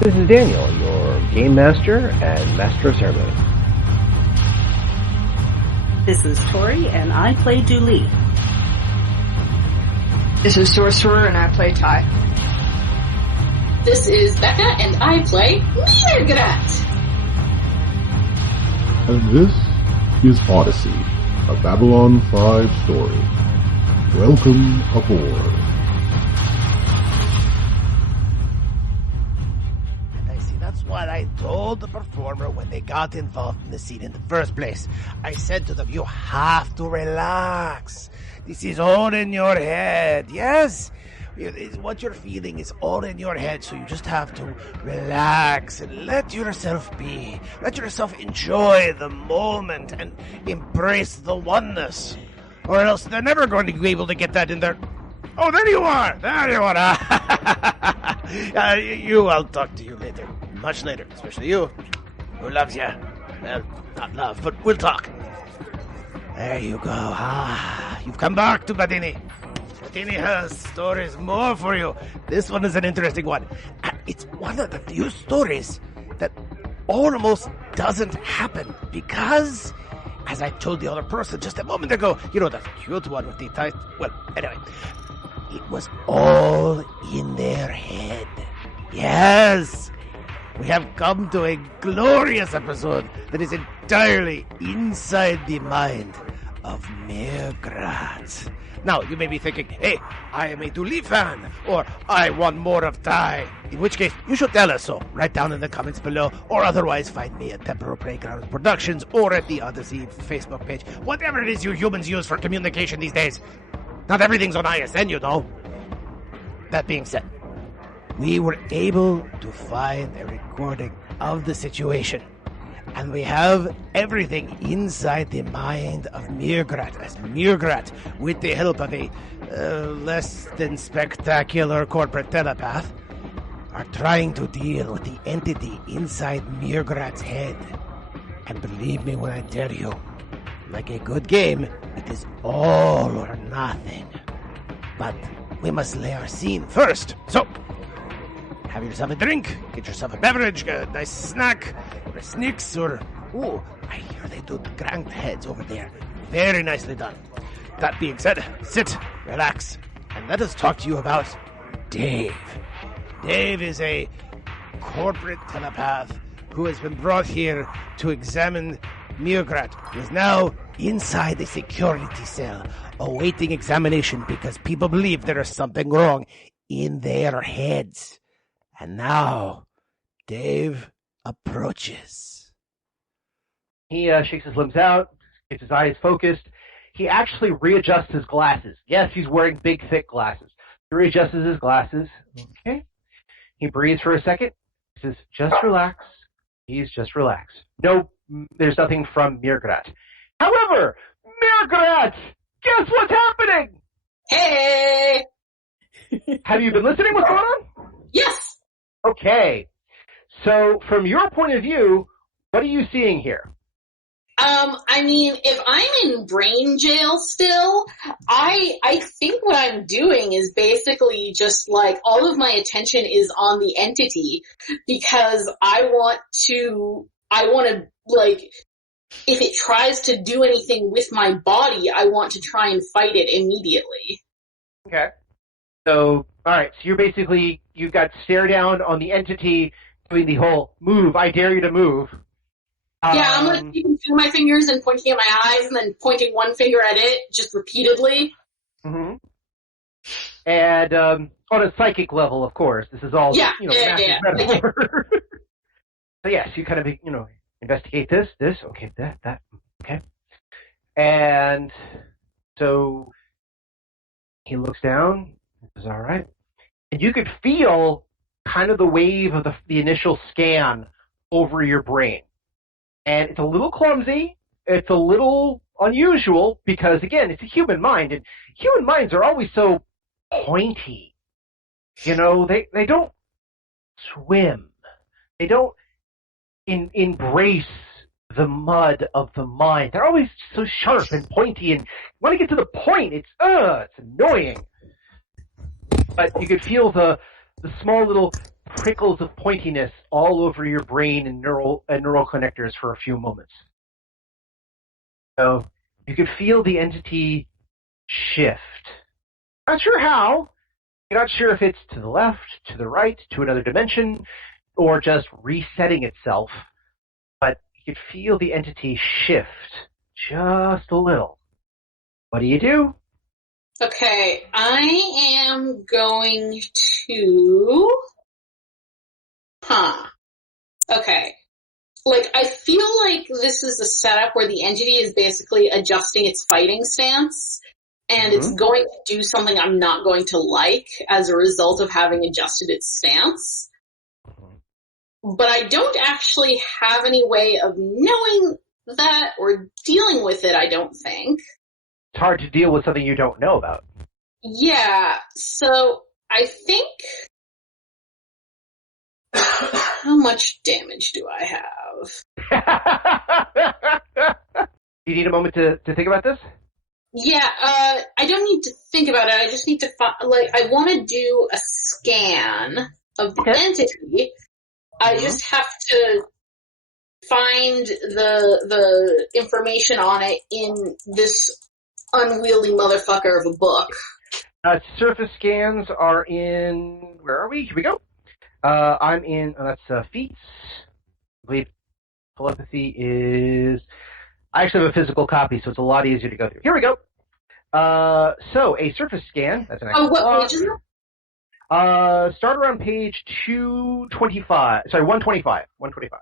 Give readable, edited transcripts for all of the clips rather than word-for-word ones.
This is Daniel, your Game Master and Master of Ceremonies. This is Tori, and I play Dooley. This is Sorcerer, and I play Ty. This is Becca, and I play mrrr'grr'rat. And this is Odyssey, a Babylon 5 story. Welcome aboard. That's what I told the performer when they got involved in the scene in the first place. I said to them, you have to relax. This is all in your head. Yes, what you're feeling is all in your head, so you just have to relax and let yourself be. Let yourself enjoy the moment and embrace the oneness. Or else they're never going to be able to get that in their... Oh, there you are! There you are! I'll talk to you later. Much later, especially you, who loves you. Well, not love, but we'll talk. There you go. You've come back to Padini. Padini has stories more for you. This one is an interesting one. And it's one of the few stories that almost doesn't happen because, as I told the other person just a moment ago, you know, that cute one with the tight... Well, anyway, it was all in their head. Yes! We have come to a glorious episode that is entirely inside the mind of mrrr'grr'rat. Now, you may be thinking, hey, I am a Dooley fan, or I want more of Ty. In which case, you should tell us so. Write down in the comments below, or otherwise find me at Temporal Playground Productions, or at the Odyssey Facebook page. Whatever it is you humans use for communication these days. Not everything's on ISN, you know. That being said, we were able to find a recording of the situation. And we have everything inside the mind of mrrr'grr'rat, as mrrr'grr'rat, with the help of a less than spectacular corporate telepath, are trying to deal with the entity inside mrrr'grrat's head. And believe me when I tell you, like a good game, it is all or nothing. But we must lay our scene first. So, have yourself a drink, get yourself a beverage, a nice snack, or a snicks, or... Ooh, I hear they do the grand heads over there. Very nicely done. That being said, sit, relax, and let us talk to you about Dave. Dave is a corporate telepath who has been brought here to examine mrrr'grr'rat, who is now inside the security cell, awaiting examination because people believe there is something wrong in their heads. And now, Dave approaches. He shakes his limbs out, gets his eyes focused. He actually readjusts his glasses. Yes, he's wearing big, thick glasses. He readjusts his glasses. Okay. He breathes for a second. He says, just relax. He's just relaxed. No, there's nothing from mrrr'grr'rat. However, mrrr'grr'rat, guess what's happening? Hey! Have you been listening? What's going on? Yes! Okay. So, from your point of view, what are you seeing here? I mean, if I'm in brain jail still, I think what I'm doing is basically just like all of my attention is on the entity because I want to like, if it tries to do anything with my body, I want to try and fight it immediately. Okay. So, alright, so you've got stare down on the entity doing the whole move, I dare you to move. Yeah, I'm like keeping two of my fingers and pointing at my eyes and then pointing one finger at it, just repeatedly. Mm-hmm. And on a psychic level, of course, this is all, massive metaphor. So yes, you kind of, investigate this, okay, that, okay. And so he looks down, is all right. And you could feel kind of the wave of the initial scan over your brain. And it's a little clumsy. It's a little unusual because, again, it's a human mind. And human minds are always so pointy. They don't swim. They don't embrace the mud of the mind. They're always so sharp and pointy. And when I get to the point, it's annoying. But you could feel the small little prickles of pointiness all over your brain and neural connectors for a few moments. So you can feel the entity shift. Not sure how. You're not sure if it's to the left, to the right, to another dimension, or just resetting itself. But you can feel the entity shift just a little. What do you do? Okay, I am going to... Okay. Like, I feel like this is a setup where the entity is basically adjusting its fighting stance, and it's going to do something I'm not going to like as a result of having adjusted its stance. But I don't actually have any way of knowing that or dealing with it, I don't think. It's hard to deal with something you don't know about. Yeah, so I think... How much damage do I have? You need a moment to think about this? Yeah, I don't need to think about it. I just need to I want to do a scan of the entity. I just have to find the information on it in this unwieldy motherfucker of a book. Surface scans are in... Where are we? Here we go. I'm in... that's feats. I believe telepathy is... I actually have a physical copy, so it's a lot easier to go through. Here we go. So, a surface scan. That's an actual what page is it? Start around page 225. Sorry, 125. 125.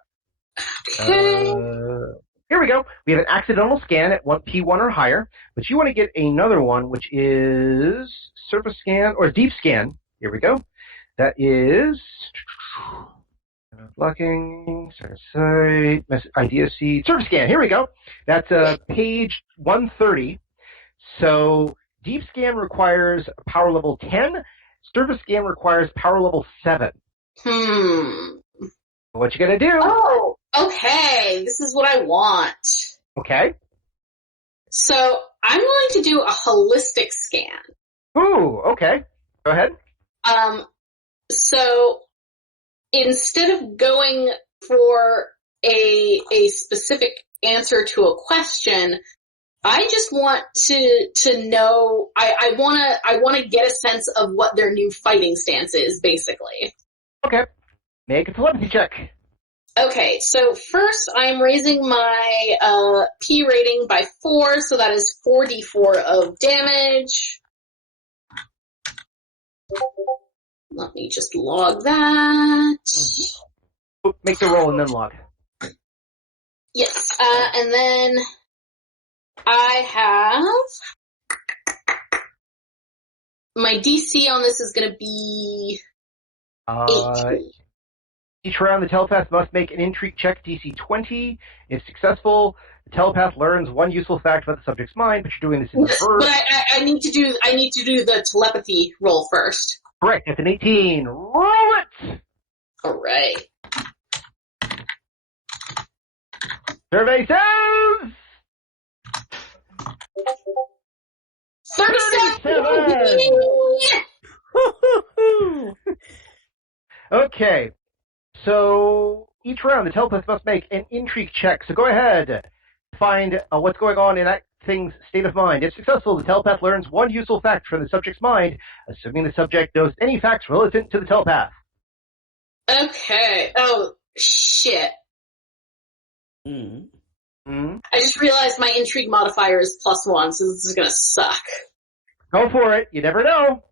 Okay. Here we go. We have an accidental scan at P1 or higher, but you want to get another one, which is surface scan or deep scan. Here we go. That is blocking, site, idea seed, surface scan. Here we go. That's page 130. So deep scan requires power level 10. Surface scan requires power level 7. What you gonna do? Oh, okay. This is what I want. Okay. So I'm going to do a holistic scan. Ooh, okay. Go ahead. So instead of going for a specific answer to a question, I just want to know. I want to get a sense of what their new fighting stance is, basically. Okay. Make a telepathy check. Okay, so first I'm raising my P rating by 4, so that is 4d4 of damage. Let me just log that. Make the roll and then log. Yes, and then I have... My DC on this is going to be 18. Each round, the telepath must make an intrigue check, DC 20. If successful, the telepath learns one useful fact about the subject's mind, but you're doing this in reverse. But I need to do the telepathy roll first. Correct. It's an 18. Roll it! All right. Survey says... 37! Okay. So, each round, the telepath must make an intrigue check. So go ahead. Find what's going on in that thing's state of mind. If successful, the telepath learns one useful fact from the subject's mind, assuming the subject knows any facts relevant to the telepath. Okay. Oh, shit. I just realized my intrigue modifier is +1, so this is gonna suck. Go for it. You never know.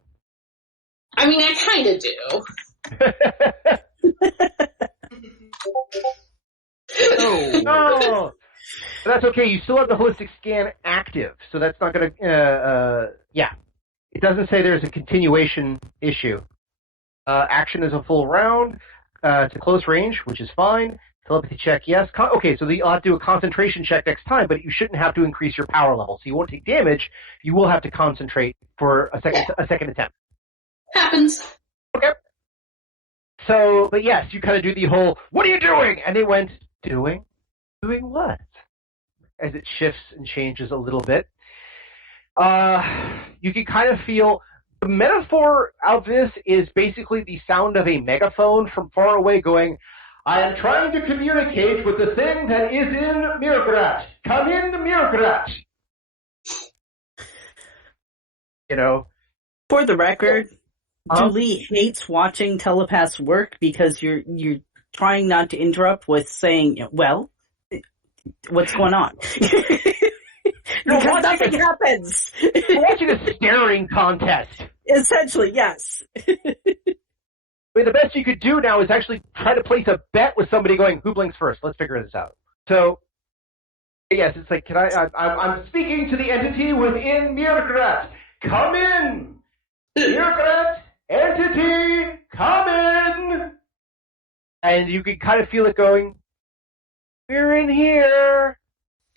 I mean, I kinda do. Oh. That's okay. You still have the holistic scan active, so that's not going to... yeah. It doesn't say there's a continuation issue. Action is a full round. It's a close range, which is fine. Telepathy check, yes. Okay, so you'll have to do a concentration check next time, but you shouldn't have to increase your power level. So you won't take damage. You will have to concentrate for a second attempt. Happens. Okay. So, but yes, you kind of do the whole, what are you doing? And it went, doing? Doing what? As it shifts and changes a little bit. You can kind of feel The metaphor of this is basically the sound of a megaphone from far away going, I am trying to communicate with the thing that is in mrr'grr'rat. Come in, mrr'grr'rat. You know. For the record, Dooley hates watching telepaths work because you're trying not to interrupt with saying, well, what's going on? Because nothing happens. We're watching a staring contest. Essentially, yes. I mean, the best you could do now is actually try to place a bet with somebody going, who blinks first? Let's figure this out. So, yes, it's like, I'm speaking to the entity within mrr'grr'rat. Come in! mrr'grr'rat, entity, come in! And you can kind of feel it going, we're in here.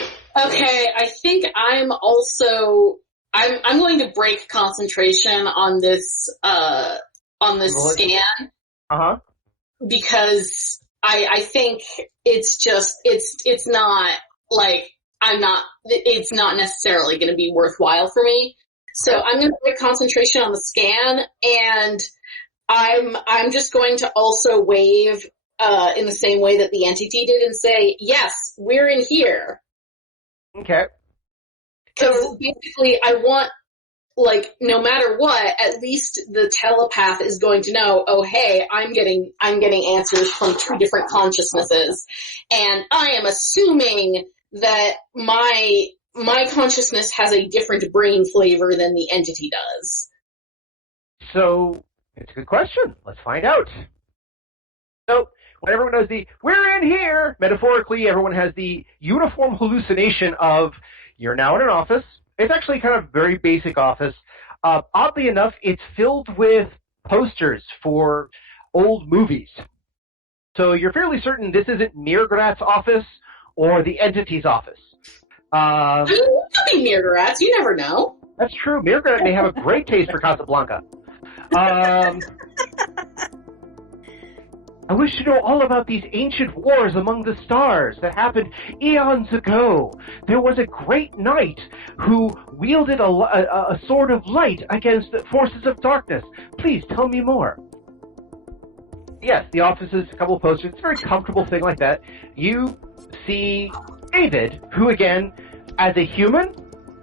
Okay, I think I'm going to break concentration on this scan. Uh-huh. Because I think it's not necessarily going to be worthwhile for me. So I'm going to break concentration on the scan, and I'm just going to also wave in the same way that the entity did and say, yes, we're in here. Okay. Because basically I want, like, no matter what, at least the telepath is going to know, oh hey, I'm getting answers from two different consciousnesses. And I am assuming that my consciousness has a different brain flavor than the entity does. So, it's a good question. Let's find out. So, when everyone knows we're in here, metaphorically, everyone has the uniform hallucination of, you're now in an office. It's actually kind of a very basic office. Oddly enough, it's filled with posters for old movies. So you're fairly certain this isn't mrr'grr'rat's office or the entity's office. I mean, it could be mrr'grr'rat's. You never know. That's true. mrr'grr'rat may have a great taste for Casablanca. I wish to know all about these ancient wars among the stars that happened eons ago. There was a great knight who wielded a sword of light against the forces of darkness. Please tell me more. Yes, the office is a couple of posters. It's a very comfortable thing like that. You see David, who again, as a human,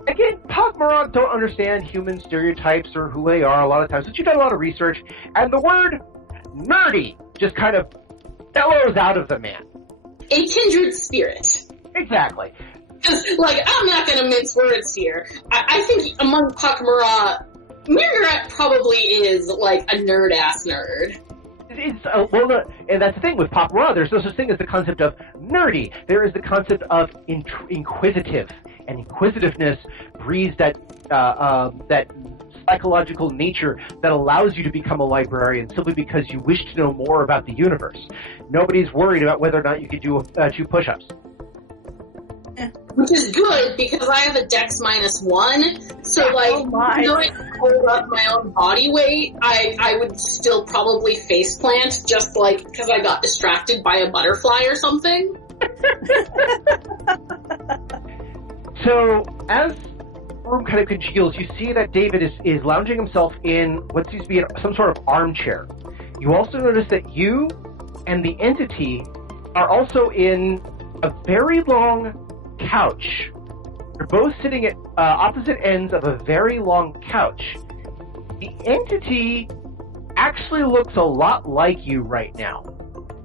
again, pak'ma'ra don't understand human stereotypes or who they are a lot of times, but you've done a lot of research, and the word nerdy just kind of bellows out of the man. A kindred spirit. Exactly. Because, like, I'm not going to mince words here. I think among pak'ma'ra, mrr'grr'rat probably is, like, a nerd-ass nerd. And that's the thing with pak'ma'ra. There's no such thing as the concept of nerdy. There is the concept of inquisitive, and inquisitiveness breeds that psychological nature that allows you to become a librarian simply because you wish to know more about the universe. Nobody's worried about whether or not you can do 2 push-ups. Which is good, because I have a dex -1, so, like, even though I hold up my own body weight, I would still probably faceplant, just, like, because I got distracted by a butterfly or something. So, as the room kind of congeals, you see that David is lounging himself in what seems to be some sort of armchair. You also notice that you and the entity are also in a very long couch. You're both sitting at opposite ends of a very long couch. The entity actually looks a lot like you right now.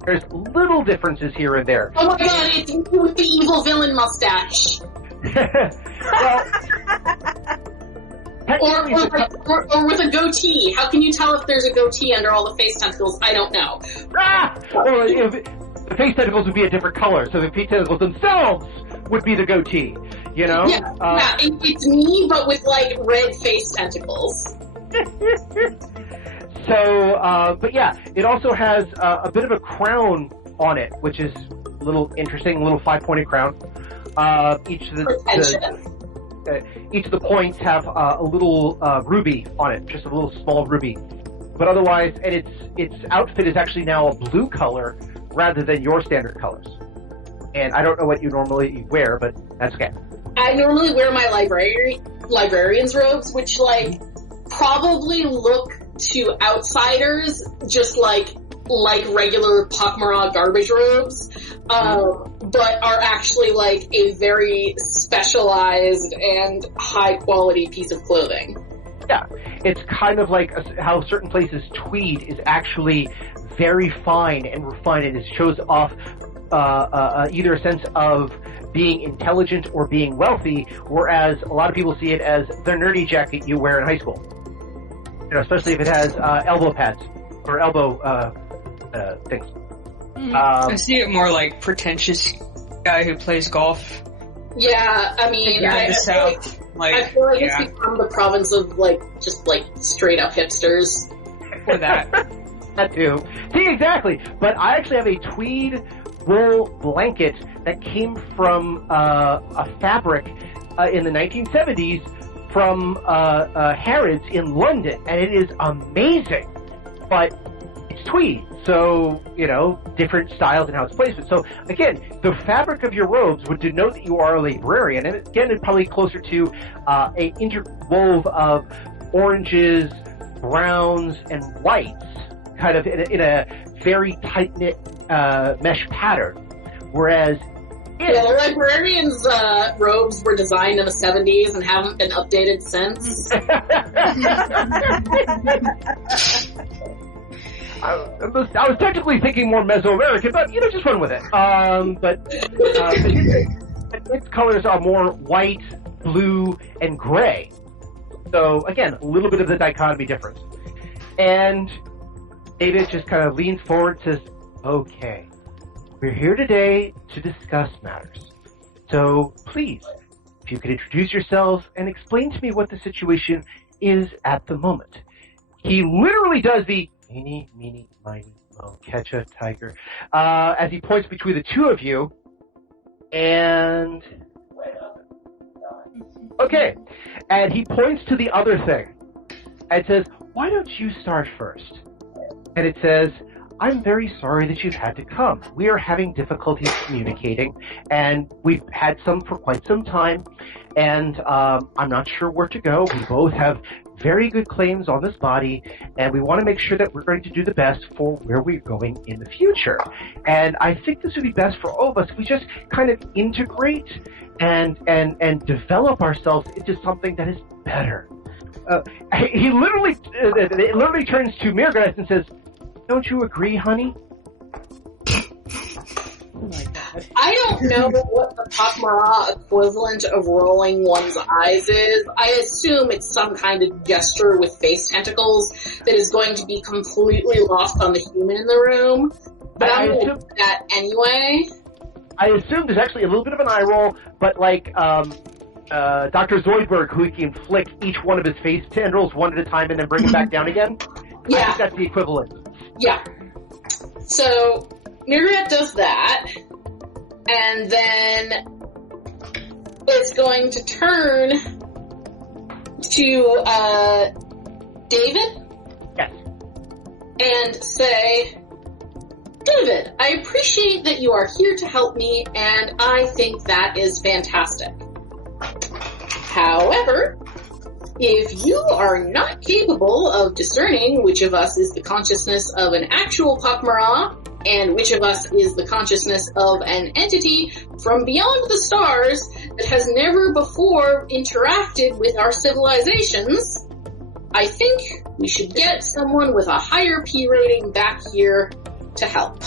There's little differences here and there. Oh my god, it's you with the evil villain mustache. Or with a goatee. How can you tell if there's a goatee under all the face tentacles? I don't know. Well, the face tentacles would be a different color, so the face tentacles themselves would be the goatee, you know? Yeah, it's me, but with, like, red face tentacles. So, but yeah, it also has a bit of a crown on it, which is a little interesting, a little 5-pointed crown. Each of the points have a little ruby on it, just a little small ruby. But otherwise, and its outfit is actually now a blue color rather than your standard colors. And I don't know what you normally wear, but that's okay. I normally wear my librarian's robes, which, like, probably look to outsiders just like regular pak'ma'ra garbage robes, but are actually like a very specialized and high quality piece of clothing. Yeah, it's kind of like how certain places tweed is actually very fine and refined, and it shows off either a sense of being intelligent or being wealthy, whereas a lot of people see it as the nerdy jacket you wear in high school. You know, especially if it has elbow pads or elbow things. I see it more like pretentious guy who plays golf. Yeah, I mean, I feel like it's become the province of just straight up hipsters. Or that. That too. See, exactly. But I actually have a tweed wool blanket that came from a fabric in the 1970s from Harrods in London, and it is amazing. But it's tweed, so, you know, different styles and how it's placed. So, again, the fabric of your robes would denote that you are a librarian, and again, it's probably closer to an interwove of oranges, browns, and whites, kind of in a very tight-knit mesh pattern. Whereas the librarians' robes were designed in the 70s and haven't been updated since. I was technically thinking more Mesoamerican, but, you know, just run with it. Its colors are more white, blue, and gray. So, again, a little bit of the dichotomy difference. And David just kind of leans forward and says, okay, we're here today to discuss matters. So, please, if you could introduce yourselves and explain to me what the situation is at the moment. He literally does the eeny, meeny, miny, mo, catch a tiger, as he points between the two of you, and okay, and he points to the other thing, and says, why don't you start first? And it says, I'm very sorry that you've had to come. We are having difficulties communicating, and we've had some for quite some time, and I'm not sure where to go. We both have very good claims on this body, and we want to make sure that we're going to do the best for where we're going in the future. And I think this would be best for all of us if we just kind of integrate and develop ourselves into something that is better. He literally turns to mrrr'grr'rat and says, don't you agree, honey? Oh my God. I don't know what the pak'ma'ra equivalent of rolling one's eyes is. I assume it's some kind of gesture with face tentacles that is going to be completely lost on the human in the room. But I'm going to do that anyway. I assume there's actually a little bit of an eye roll, but like Dr. Zoidberg, who can flick each one of his face tendrils one at a time and then bring them back down again. Yeah. I think that's the equivalent. Yeah. So mrrr'grr'rat does that, and then it's going to turn to David. Yes. And say, David, I appreciate that you are here to help me, and I think that is fantastic. However, if you are not capable of discerning which of us is the consciousness of an actual pak'ma'ra and which of us is the consciousness of an entity from beyond the stars that has never before interacted with our civilizations, I think we should get someone with a higher P rating back here to help.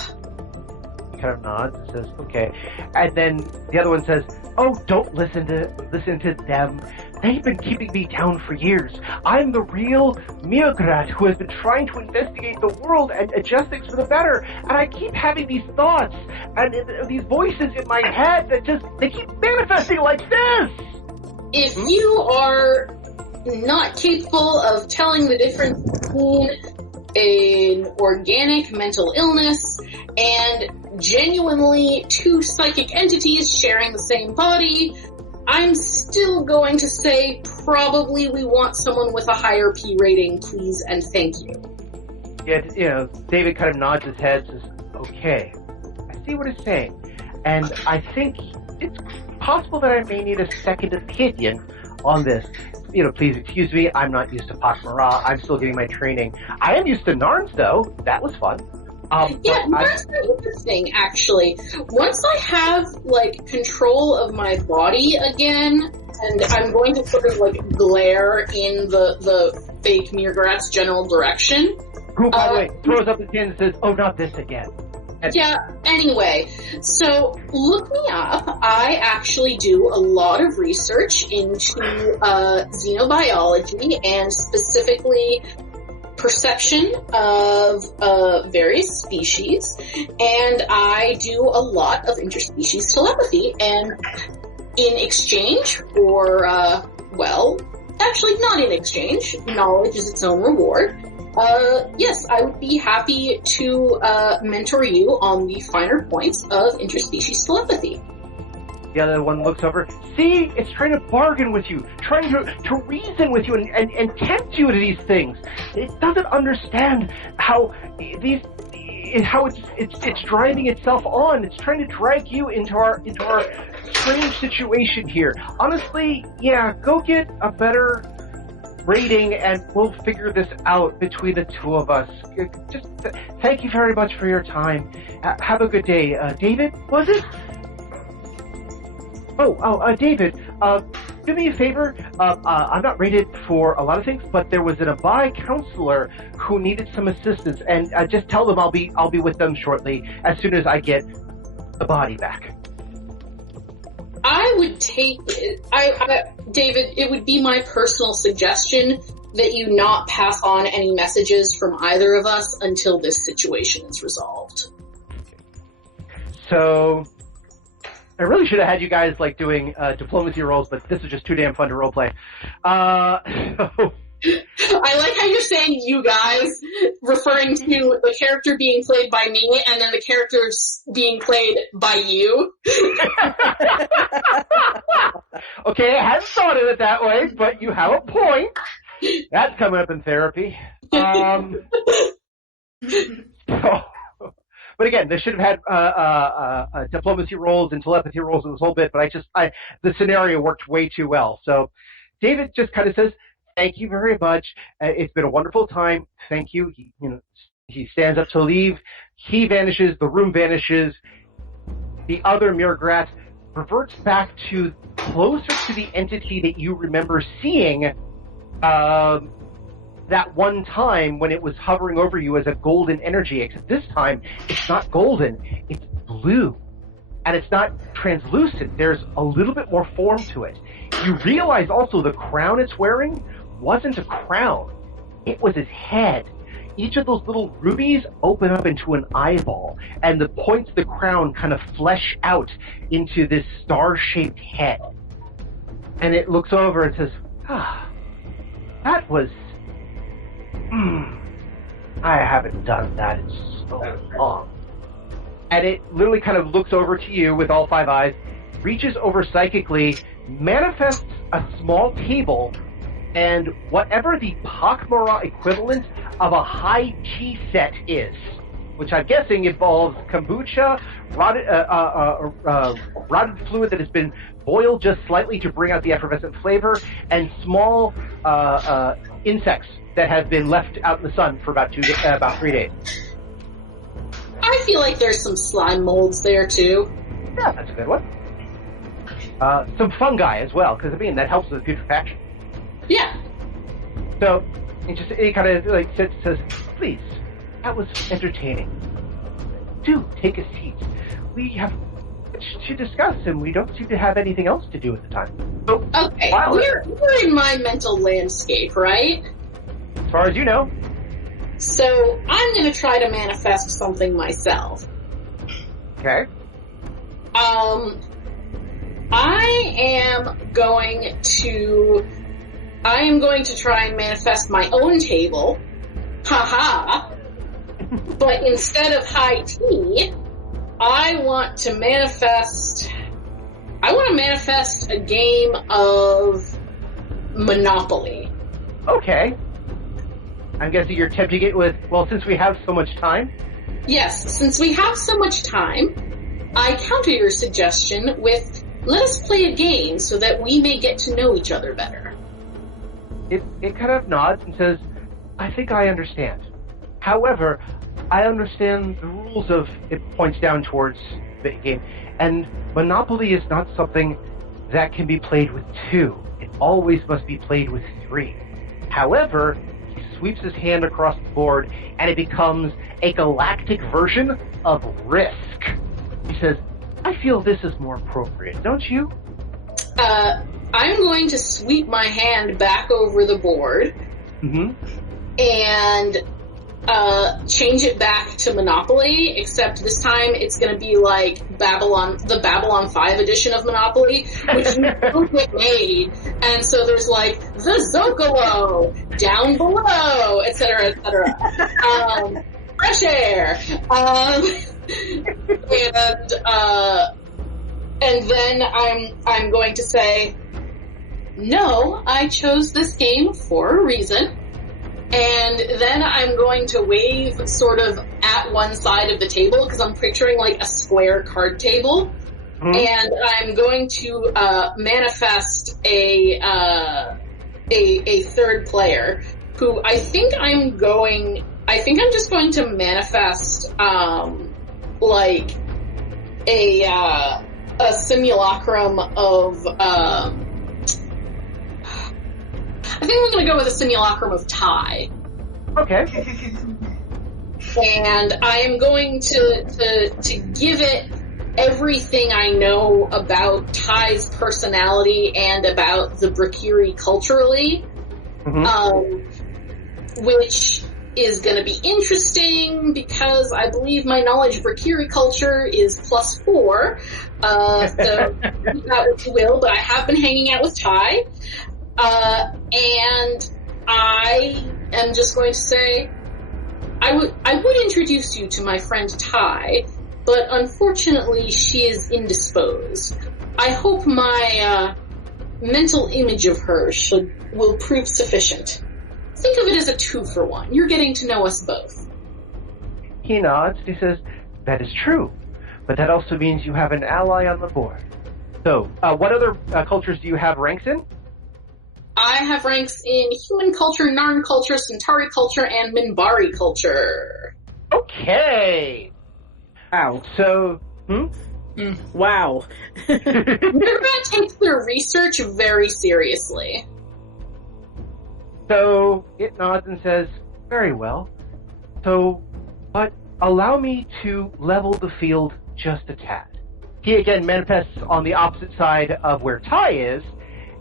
He kind of nods and says, okay. And then the other one says, oh, don't listen to them. They've been keeping me down for years. I'm the real mrrr'grr'rat who has been trying to investigate the world and adjust things for the better. And I keep having these thoughts and these voices in my head that they keep manifesting like this. If you are not capable of telling the difference between an organic mental illness and genuinely two psychic entities sharing the same body, I'm still going to say probably we want someone with a higher P rating, please and thank you. Yeah, you know, David kind of nods his head and says, okay, I see what he's saying. And I think it's possible that I may need a second opinion on this. please excuse me, I'm not used to pak'ma'ra. I'm still getting my training. I am used to Narns, though. That was fun. Narns are interesting, actually. Once I have, control of my body again, and I'm going to sort of, glare in the fake mrr'grr'rat's general direction. Who, by the way, throws up his hand and says, "Oh, not this again." Anyway, so look me up. I actually do a lot of research into xenobiology and specifically perception of various species, and I do a lot of interspecies telepathy, and in exchange for, actually not in exchange, knowledge is its own reward. Yes, I would be happy to mentor you on the finer points of interspecies telepathy. The other one looks over. See, it's trying to bargain with you, trying to reason with you and tempt you to these things. It doesn't understand how it's driving itself on. It's trying to drag you into our strange situation here. Honestly, yeah, go get a better rating and we'll figure this out between the two of us. Just thank you very much for your time. Have a good day. David, was it? David, do me a favor. I'm not rated for a lot of things, but there was an Abai counselor who needed some assistance, and just tell them I'll be with them shortly as soon as I get the body back. I would take it. David, it would be my personal suggestion that you not pass on any messages from either of us until this situation is resolved. So, I really should have had you guys doing diplomacy rolls, but this is just too damn fun to roleplay. I like how you're saying "you guys," referring to the character being played by me, and then the characters being played by you. Okay, I hadn't thought of it that way, but you have a point. That's coming up in therapy. But again, they should have had diplomacy rolls and telepathy rolls in this whole bit, but the scenario worked way too well. So David just kind of says, "Thank you very much. It's been a wonderful time. Thank you." He stands up to leave. He vanishes. The room vanishes. The other mrr'grr'rat reverts back to closer to the entity that you remember seeing that one time when it was hovering over you as a golden energy, except this time it's not golden, it's blue. And it's not translucent. There's a little bit more form to it. You realize also the crown it's wearing wasn't a crown. It was his head. Each of those little rubies open up into an eyeball, and the points of the crown kind of flesh out into this star-shaped head. And it looks over and says, that was... I haven't done that in so long. And it literally kind of looks over to you with all five eyes, reaches over psychically, manifests a small table, and whatever the pak'ma'ra equivalent of a high tea set is, which I'm guessing involves kombucha, rotted fluid that has been boiled just slightly to bring out the effervescent flavor, and small insects that have been left out in the sun for about 3 days. I feel like there's some slime molds there too. Yeah, that's a good one. Some fungi as well, because that helps with putrefaction. Yeah. So he kind of says, "Please, that was entertaining. Do take a seat. We have much to discuss, and we don't seem to have anything else to do at the time." So, okay, we're in my mental landscape, right? As far as you know. So I'm going to try to manifest something myself. Okay. I am going to try and manifest my own table. Haha. But instead of high tea, I want to manifest a game of Monopoly. Okay. I'm guessing you're tempting it with, well, since we have so much time? Yes, since we have so much time, I counter your suggestion with, let us play a game so that we may get to know each other better. it kind of nods and says, I think I understand. However, I understand the rules of, it points down towards the game, and Monopoly is not something that can be played with 2. It always must be played with 3. However, he sweeps his hand across the board, and it becomes a galactic version of Risk. He says, I feel this is more appropriate, don't you? I'm going to sweep my hand back over the board and change it back to Monopoly, except this time it's going to be like the Babylon 5 edition of Monopoly, which won't get made. And so there's like the Zocalo down below, etc., etc. Fresh air. And then I'm going to say, no, I chose this game for a reason. And then I'm going to wave sort of at one side of the table, because I'm picturing like a square card table. And I'm going to manifest a third player, who I think I'm just going to manifest like a simulacrum of I think I'm going to go with a simulacrum of Ty. Okay. And I am going to give it everything I know about Ty's personality and about the Brakiri culturally, which is going to be interesting because I believe my knowledge of Brakiri culture is +4. So do that what you will, but I have been hanging out with Ty. And I am just going to say, I would introduce you to my friend Ty, but unfortunately she is indisposed. I hope my mental image of her will prove sufficient. Think of it as a 2-for-1. You're getting to know us both. He nods. He says, that is true, but that also means you have an ally on the board. So, what other cultures do you have ranks in? I have ranks in human culture, Narn culture, Centauri culture, and Minbari culture. Okay. Wow. So, Wow. mrr'grr'rat takes their research very seriously. So, it nods and says, very well. So, but allow me to level the field just a tad. He again manifests on the opposite side of where Ty is,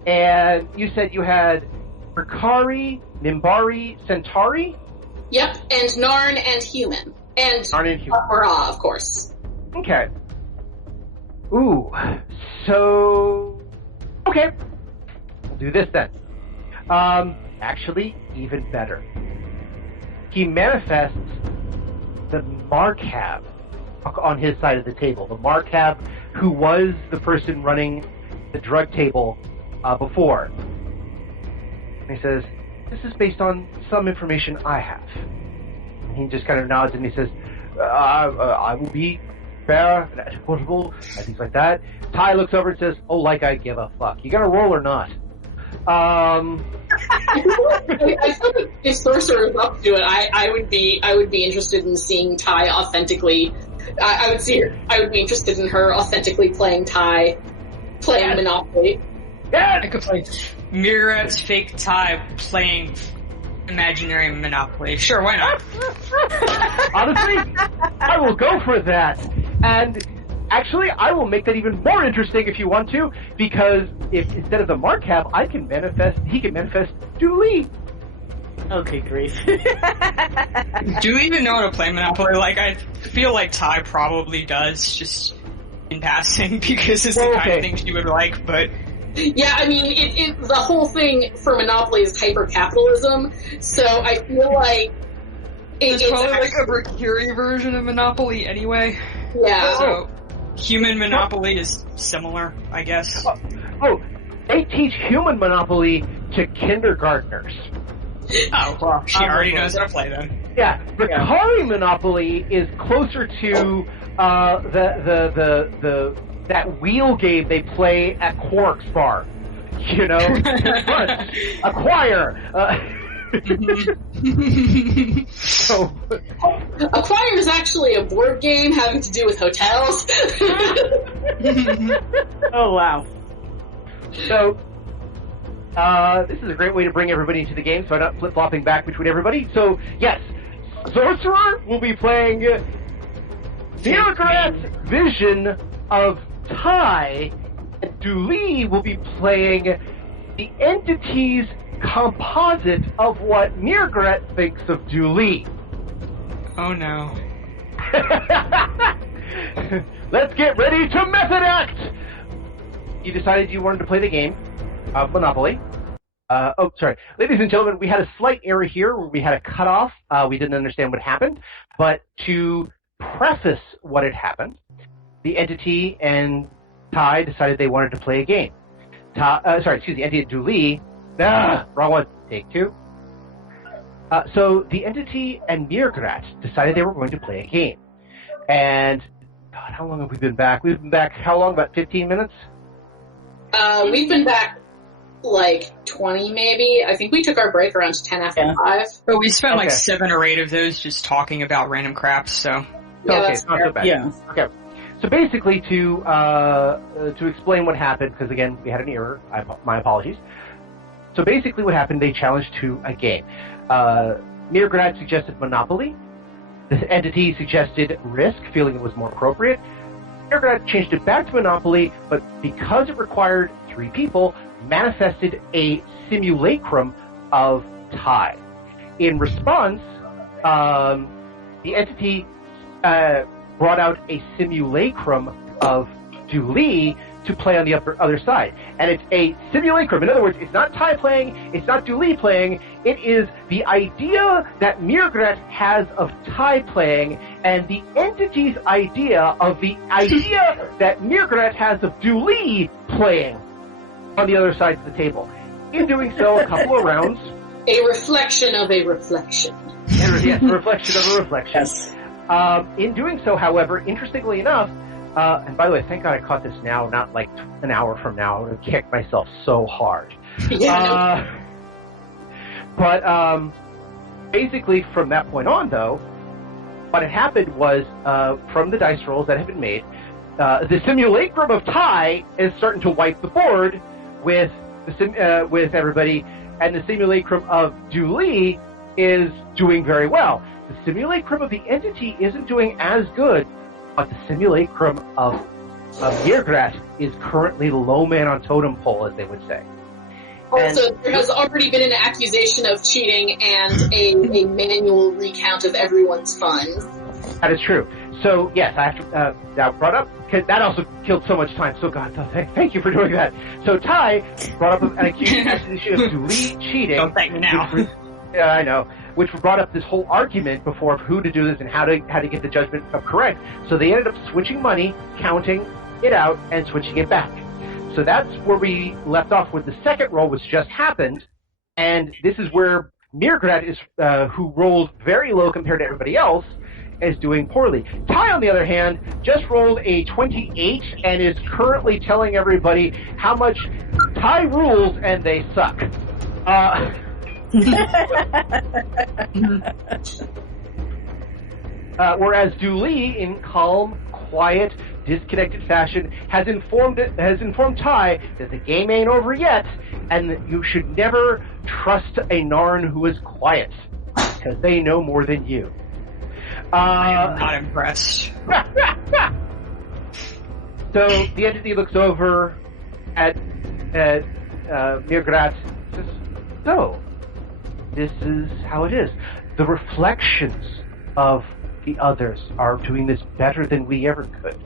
and you said you had Brakiri, Minbari, Centauri? Yep, and Narn and human. And pak'ma'ra, of course. Okay. Ooh, so... Okay. We'll do this then. Actually, even better. He manifests the Marcab on his side of the table. The Marcab who was the person running the drug table before. And he says, this is based on some information I have. And he just kind of nods and he says, I will be fair and equitable and things like that. Ty looks over and says, oh, like I give a fuck. You gonna roll or not? I feel like if Sorcerer is up to it, I would be interested in seeing Ty authentically. I would be interested in her authentically playing Ty, playing Monopoly. Yeah, I could play mrr'gr'rat's fake Ty playing imaginary Monopoly. Sure, why not? Honestly, I will go for that. And actually, I will make that even more interesting if you want to, because if instead of the Marcab, he can manifest Dooley. Okay, great. Do you even know how to play Monopoly? Like, I feel like Ty probably does, just in passing, because it's the kind of thing she would like, but... Yeah, I mean, the whole thing for Monopoly is hyper-capitalism, so I feel like... It's probably like a Brakiri version of Monopoly anyway. Yeah. So, human Monopoly is similar, I guess. Oh, they teach human Monopoly to kindergartners. Oh, well, she already knows how to play then. Yeah, Brakiri Monopoly is closer to that wheel game they play at Quark's Bar. you know, acquire. So, Acquire is actually a board game having to do with hotels. Oh wow! So, this is a great way to bring everybody into the game, so I'm not flip-flopping back between everybody. So, yes, Sorcerer will be playing mrr'grr'rat's vision of Ty, and Dooley will be playing the entity's composite of what mrr'grr'rat thinks of Dooley. Oh no. Let's get ready to method act! You decided you wanted to play the game of Monopoly. Ladies and gentlemen, we had a slight error here where we had a cutoff. We didn't understand what happened. But to preface what had happened, the entity and Ty decided they wanted to play a game. Entity and Dooley. Wrong one. Take two. So the entity and mrr'grr'rat decided they were going to play a game. And, God, how long have we been back? We've been back, how long? About 15 minutes? We've been back like 20 maybe. I think we took our break around 10 after 5. But we spent like 7 or 8 of those just talking about random crap, so... Yeah, okay, it's not so bad. Yeah. Okay. So basically to explain what happened, because again, we had an error, my apologies. So basically what happened, they challenged to a game. mrr'grr'rat suggested Monopoly. This entity suggested Risk, feeling it was more appropriate. mrr'grr'rat changed it back to Monopoly, but because it required 3 people, manifested a simulacrum of Ty. In response, the entity brought out a simulacrum of Dooley to play on the other side. And it's a simulacrum. In other words, it's not Ty playing, it's not Dooley playing, it is the idea that mrr'grr'rat has of Ty playing and the entity's idea of the idea that mrr'grr'rat has of Dooley playing on the other side of the table. In doing so, a couple of rounds... A reflection of a reflection. Yes, a reflection of a reflection. Yes. In doing so, however, interestingly enough, and by the way, thank God I caught this now, not like an hour from now. I would have kicked myself so hard. Yeah. But basically, from that point on, though, what had happened was, from the dice rolls that had been made, the simulacrum of Ty is starting to wipe the board with with everybody, and the simulacrum of Dooley is doing very well. The simulacrum of the entity isn't doing as good, but the simulacrum of mrr'grr'rat is currently the low man on totem pole, as they would say. Also, there has already been an accusation of cheating and a manual recount of everyone's funds. That is true. So, yes, I have to, that brought up, because that also killed so much time. So, God, thank you for doing that. So, Ty brought up an accusation of Dooley cheating. Don't thank me now. Yeah, I know. Which brought up this whole argument before of who to do this and how to get the judgment correct. So they ended up switching money, counting it out, and switching it back. So that's where we left off with the second roll, which just happened. And this is where mrr'grr'rat is, who rolled very low compared to everybody else, is doing poorly. Ty, on the other hand, just rolled a 28 and is currently telling everybody how much Ty rules and they suck. Whereas Dooley, in calm, quiet, disconnected fashion, has informed Ty that the game ain't over yet, and that you should never trust a Narn who is quiet, because they know more than you. I am not impressed. So the entity looks over at mrr'grr'rat and says, "So, this is how it is. The reflections of the others are doing this better than we ever could.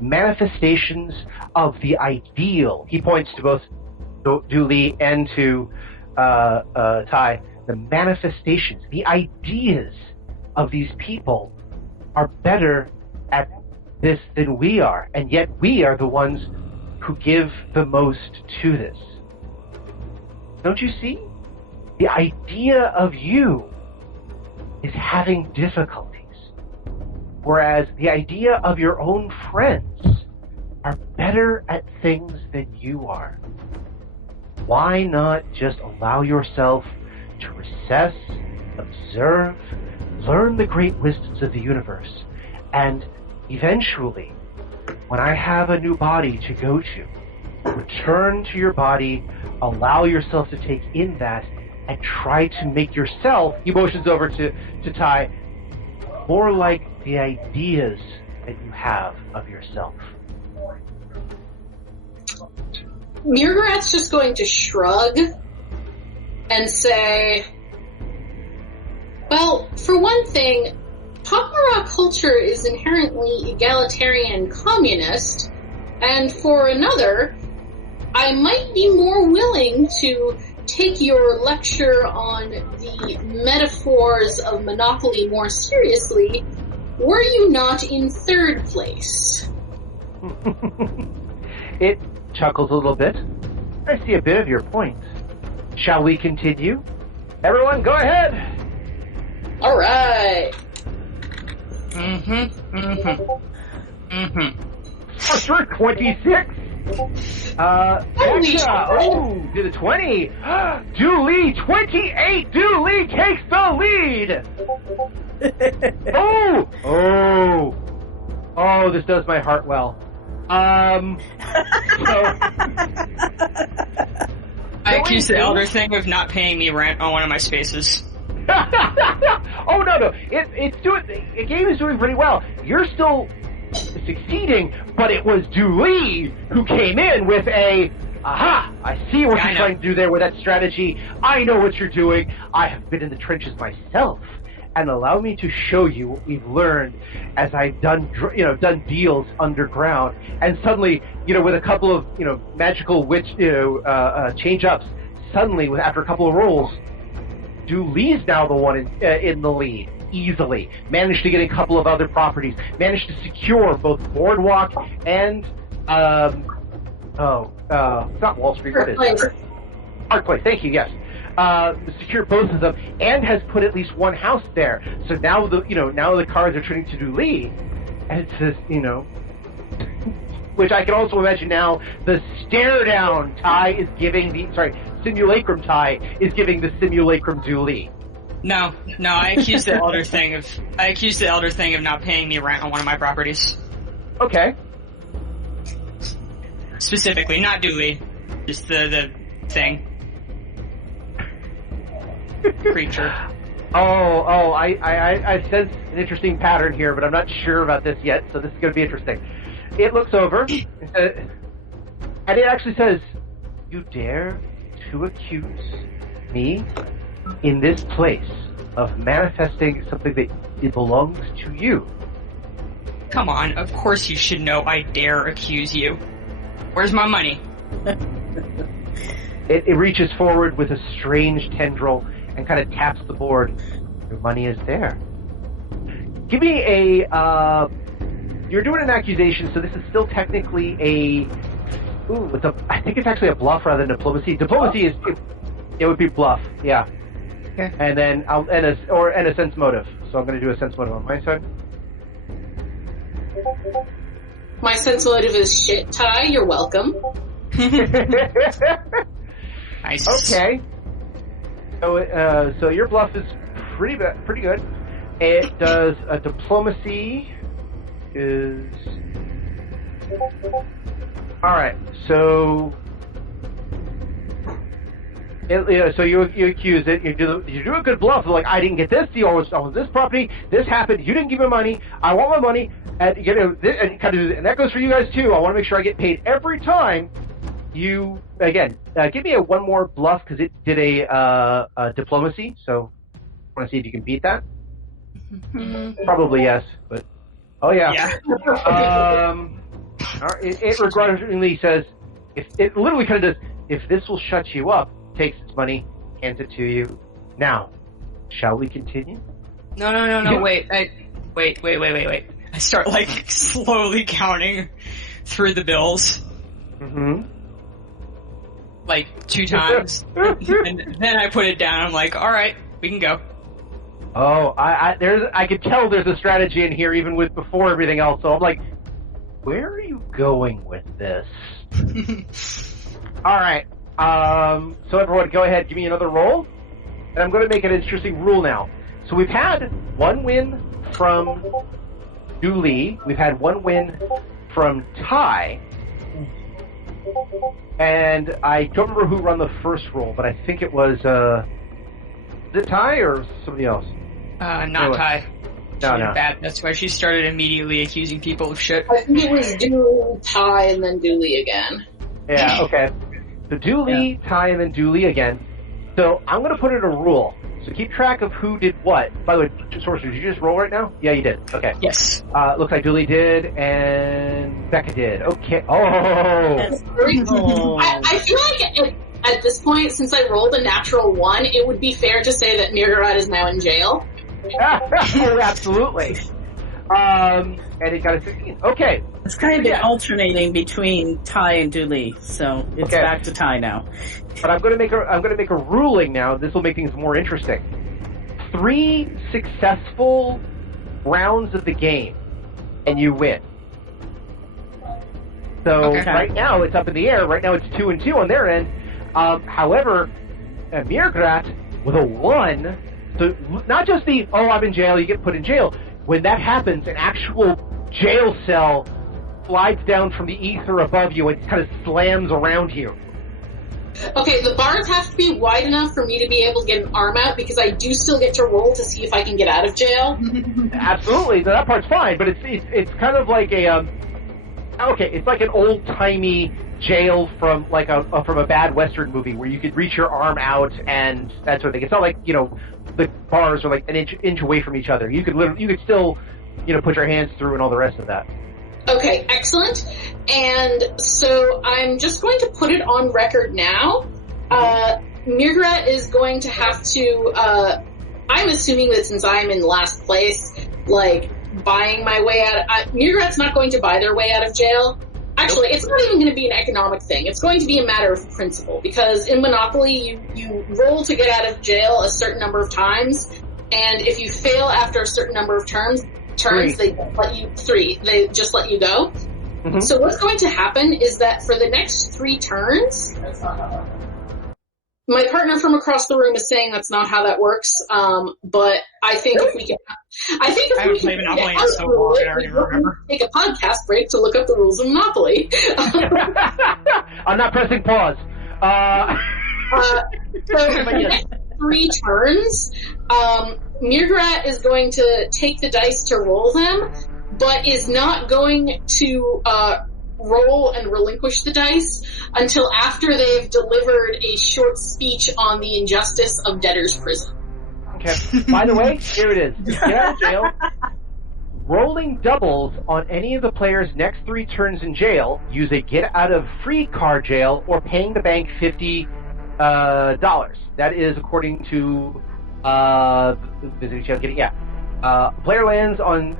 Manifestations of the ideal." He points to both Dooley and to Ty. The manifestations, the ideas of these people are better at this than we are, and yet we are the ones who give the most to this. Don't you see? The idea of you is having difficulties, whereas the idea of your own friends are better at things than you are. why not just allow yourself to recess, observe, learn the great wisdoms of the universe, and eventually, when I have a new body to go to, return to your body, allow yourself to take in that, and try to make yourself, he motions over to Ty, more like the ideas that you have of yourself. mrr'grr'rat's just going to shrug and say, well, for one thing, pak'ma'ra culture is inherently egalitarian communist, and for another, I might be more willing to take your lecture on the metaphors of Monopoly more seriously were you not in third place. It chuckles a little bit. I see a bit of your point. Shall we continue? Everyone, go ahead! Alright. Sure, 26! Did a 20! Dooley, 28! Dooley takes the lead! Oh, this does my heart well. I accuse the Elder Thing of not paying me rent on one of my spaces. Oh, no. The game is doing pretty well. You're still succeeding, but it was Dooley who came in with a, aha, I see what you're trying to do there with that strategy. I know what you're doing. I have been in the trenches myself. And allow me to show you what we've learned as I've done deals underground. And suddenly, with a couple of, magical change-ups, suddenly, after a couple of rolls, Dooley's now the one in the lead, easily. Managed to get a couple of other properties. Managed to secure both Boardwalk and, it's not Wall Street, what is it? Park Place, thank you, yes. Secure both of them, and has put at least one house there. So now the cards are turning to Dooley, and it says, which I can also imagine now, the stare down Ty is giving Simulacrum Ty is giving the Simulacrum Dooley. No, I accuse the Elder Thing of not paying me rent on one of my properties. Okay. Specifically, not Dooley, just the thing. Creature. I sense an interesting pattern here, but I'm not sure about this yet, so this is going to be interesting. It looks over, and it actually says, you dare to accuse me in this place of manifesting something that it belongs to you. Come on, of course you should know I dare accuse you. Where's my money? It reaches forward with a strange tendril and kind of taps the board. Your money is there. Give me a, you're doing an accusation, so this is still technically I think it's actually a bluff rather than diplomacy. Diplomacy it would be bluff, yeah. Okay. And then a sense motive. So I'm going to do a sense motive on my side. My sense motive is shit, Ty. You're welcome. Nice. Okay. So your bluff is pretty good. It does a diplomacy is all right. So you accuse it. You do a good bluff. Like, I didn't get this deal. I was this property. This happened. You didn't give me money. I want my money. And and that goes for you guys too. I want to make sure I get paid every time. You again. Give me one more bluff because it did a diplomacy. So I want to see if you can beat that. Probably yes, but yeah. It begrudgingly says it literally kind of does. If this will shut you up, takes its money, hands it to you. Now, shall we continue? No. Wait. I start slowly counting through the bills. Mm-hmm. 2 times, and then I put it down. I'm like, all right, we can go. Oh, I could tell there's a strategy in here, even before everything else. So I'm like, where are you going with this? All right. So everyone, go ahead, give me another roll. And I'm going to make an interesting rule now. So we've had one win from Dooley. We've had one win from Ty. And I don't remember who run the first roll, but I think it was, is it Ty or somebody else? Not Ty. No. Bad. That's why she started immediately accusing people of shit. I think it was Dooley, Ty, and then Dooley again. Yeah, okay. So Dooley, Ty, and then Dooley again. So I'm going to put in a rule. So keep track of who did what. By the way, Sorcerer, did you just roll right now? Yeah, you did. Okay. Yes. Looks like Dooley did, and Becca did. Okay. Oh! I feel like at this point, since I rolled a natural 1, it would be fair to say that mrr'grr'rat is now in jail. Oh, absolutely. And it got a 16. Okay. It's kind of been alternating between Ty and Dooley, so it's back to Ty now. But I'm going to make a ruling now. This will make things more interesting. 3 successful rounds of the game, and you win. So right now it's up in the air. Right now it's 2-2 on their end. However, mrr'grr'rat with a 1. So not just the I'm in jail, you get put in jail. When that happens, an actual jail cell slides down from the ether above you and kind of slams around you. Okay, the bars have to be wide enough for me to be able to get an arm out, because I do still get to roll to see if I can get out of jail. Absolutely, that part's fine, but it's kind of like it's like an old-timey jail from from a bad Western movie where you could reach your arm out and that sort of thing. It's not like, the bars are like an inch away from each other. You could still, put your hands through and all the rest of that. Okay, excellent. And so I'm just going to put it on record now. mrr'grr'rat is going to have to, I'm assuming that since I'm in last place, buying my way out, mrr'grat's not going to buy their way out of jail. Actually, it's not even going to be an economic thing. It's going to be a matter of principle, because in Monopoly, you roll to get out of jail a certain number of times, and if you fail after a certain number of turns, they just let you go. Mm-hmm. So what's going to happen is that for the next 3 turns, my partner from across the room is saying that's not how that works, but I think if we can, take a podcast break to look up the rules of Monopoly. I'm not pressing pause. So for the next 3 turns, mrr'grr'rat is going to take the dice to roll them, but is not going to roll and relinquish the dice until after they've delivered a short speech on the injustice of debtor's prison. Okay. By the way, here it is. Get out of jail. Rolling doubles on any of the player's next 3 turns in jail, use a get out of free card jail, or paying the bank $50. That is according to player lands on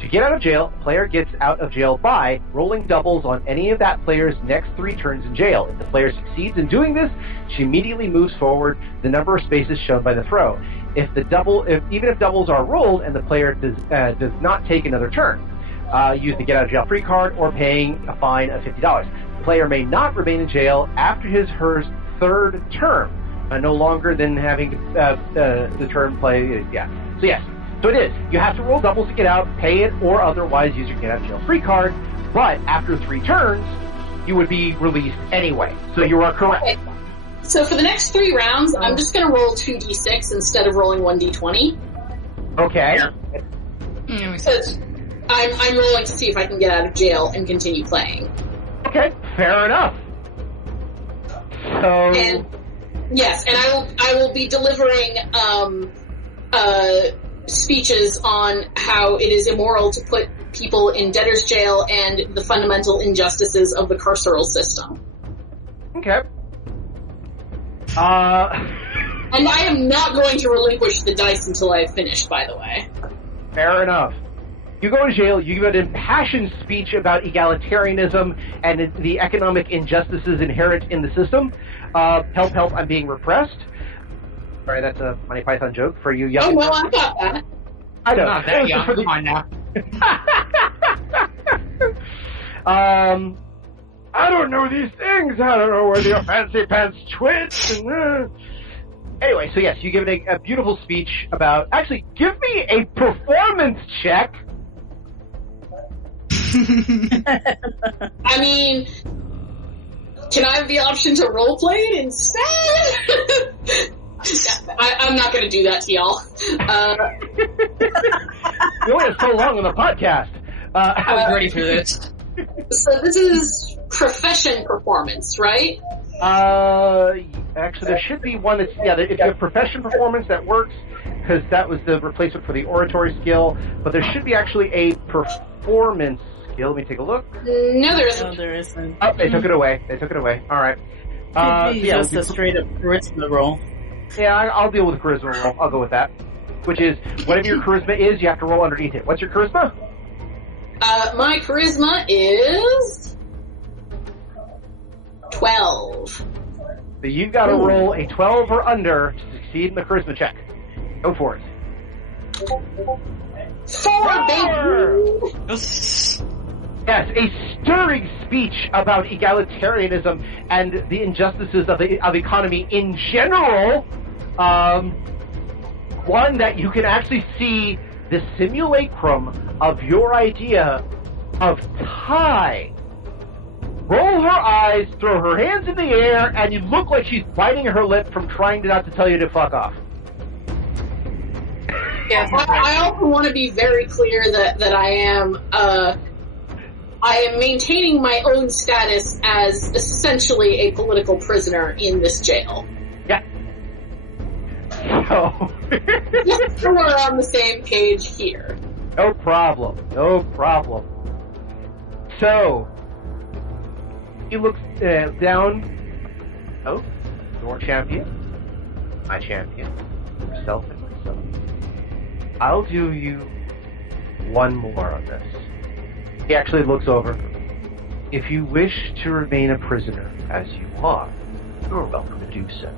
to get out of jail, player gets out of jail by rolling doubles on any of that player's next 3 turns in jail. If the player succeeds in doing this, she immediately moves forward the number of spaces shown by the throw. Even if doubles are rolled and the player does not take another turn, use the get out of jail free card or paying a fine of $50. The player may not remain in jail after her 3rd term, no longer than having the term play. So yes, so it is. You have to roll doubles to get out, pay it, or otherwise use your get out of jail free card. But after 3 turns, you would be released anyway. So you are correct. Okay. So for the next 3 rounds, I'm just going to roll 2d6 instead of rolling 1d20. Okay. Because I'm rolling to see if I can get out of jail and continue playing. Okay, fair enough. So. Yes, and I will be delivering speeches on how it is immoral to put people in debtor's jail and the fundamental injustices of the carceral system. Okay. And I am not going to relinquish the dice until I have finished, by the way. Fair enough. You go to jail, you give an impassioned speech about egalitarianism and the economic injustices inherent in the system. Help, I'm being repressed. Sorry, that's a Monty Python joke for you young. Oh, well, I got that. I know. Not that young. Come on now. I don't know these things. I don't know where the fancy pants twist. And, Anyway, so yes, you give it a beautiful speech about... Actually, give me a performance check. I mean, can I have the option to roleplay it instead? I'm not going to do that to y'all. You only have so long on the podcast. I was ready for this. So this is profession performance, right? Actually, there should be one that's... Yeah, if you have profession performance, that works, because that was the replacement for the oratory skill, but there should be actually a performance skill. Let me take a look. No, there isn't. No, there isn't. Oh, they took it away. All right. Just a straight up charisma roll. Yeah, I'll deal with charisma roll. I'll go with that. Which is, whatever your charisma is, you have to roll underneath it. What's your charisma? My charisma is 12. So you've got to roll a 12 or under to succeed in the charisma check. Go for it. 4, baby! Yes, a stirring speech about egalitarianism and the injustices of economy in general. One that you can actually see the simulacrum of your idea of Ty. Roll her eyes, throw her hands in the air, and you look like she's biting her lip from trying not to tell you to fuck off. Yes, I also want to be very clear that I am maintaining my own status as essentially a political prisoner in this jail. Yeah. So... Just so we're on the same page here. No problem. So, he looks down. Oh, your champion, my champion, yourself and myself. I'll do you one more on this. He actually looks over. If you wish to remain a prisoner as you are, you're welcome to do so.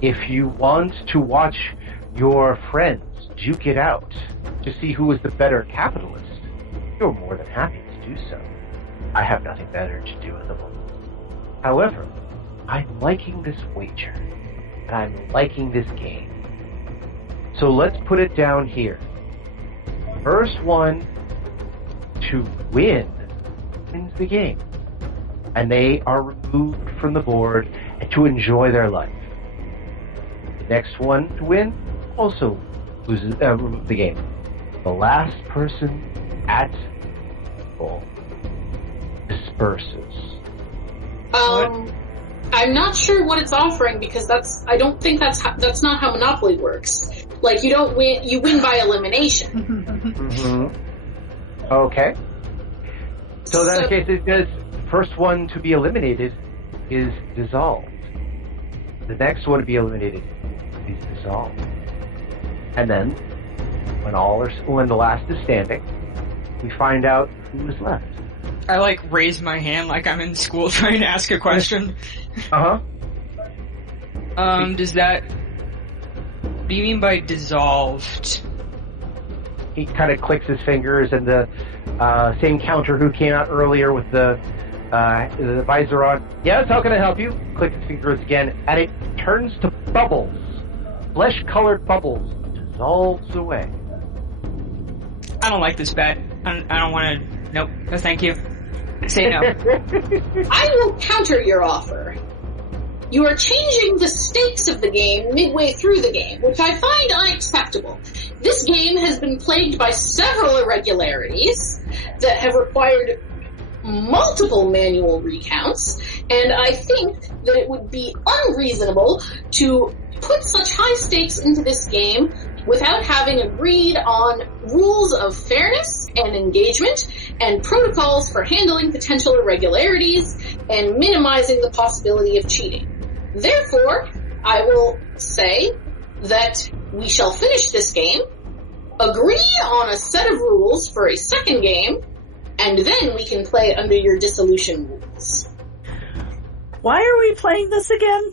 If you want to watch your friends duke it out to see who is the better capitalist, you're more than happy to do so. I have nothing better to do at the moment. However, I'm liking this wager, and I'm liking this game. So let's put it down here. First one to win wins the game, and they are removed from the board and to enjoy their life. The next one to win also loses the game. The last person at goal disperses. I'm not sure what it's offering because I don't think that's not how Monopoly works. Like you don't win, you win by elimination. Mm-hmm. Okay. So in that case, it says first one to be eliminated is dissolved. The next one to be eliminated is dissolved. And then, when the last is standing, we find out who is left. I raise my hand like I'm in school trying to ask a question. Uh-huh. Does that... What do you mean by dissolved? He kind of clicks his fingers, and the same counter who came out earlier with the visor on. Yes, how can I help you? Click his fingers again, and it turns to bubbles. Flesh-colored bubbles. Dissolves away. I don't like this bet. I don't want to... Nope. No, thank you. Say no. I will counter your offer. You are changing the stakes of the game midway through the game, which I find unacceptable. This game has been plagued by several irregularities that have required multiple manual recounts, and I think that it would be unreasonable to put such high stakes into this game without having agreed on rules of fairness and engagement and protocols for handling potential irregularities and minimizing the possibility of cheating. Therefore, I will say that we shall finish this game, agree on a set of rules for a second game, and then we can play under your dissolution rules. Why are we playing this again?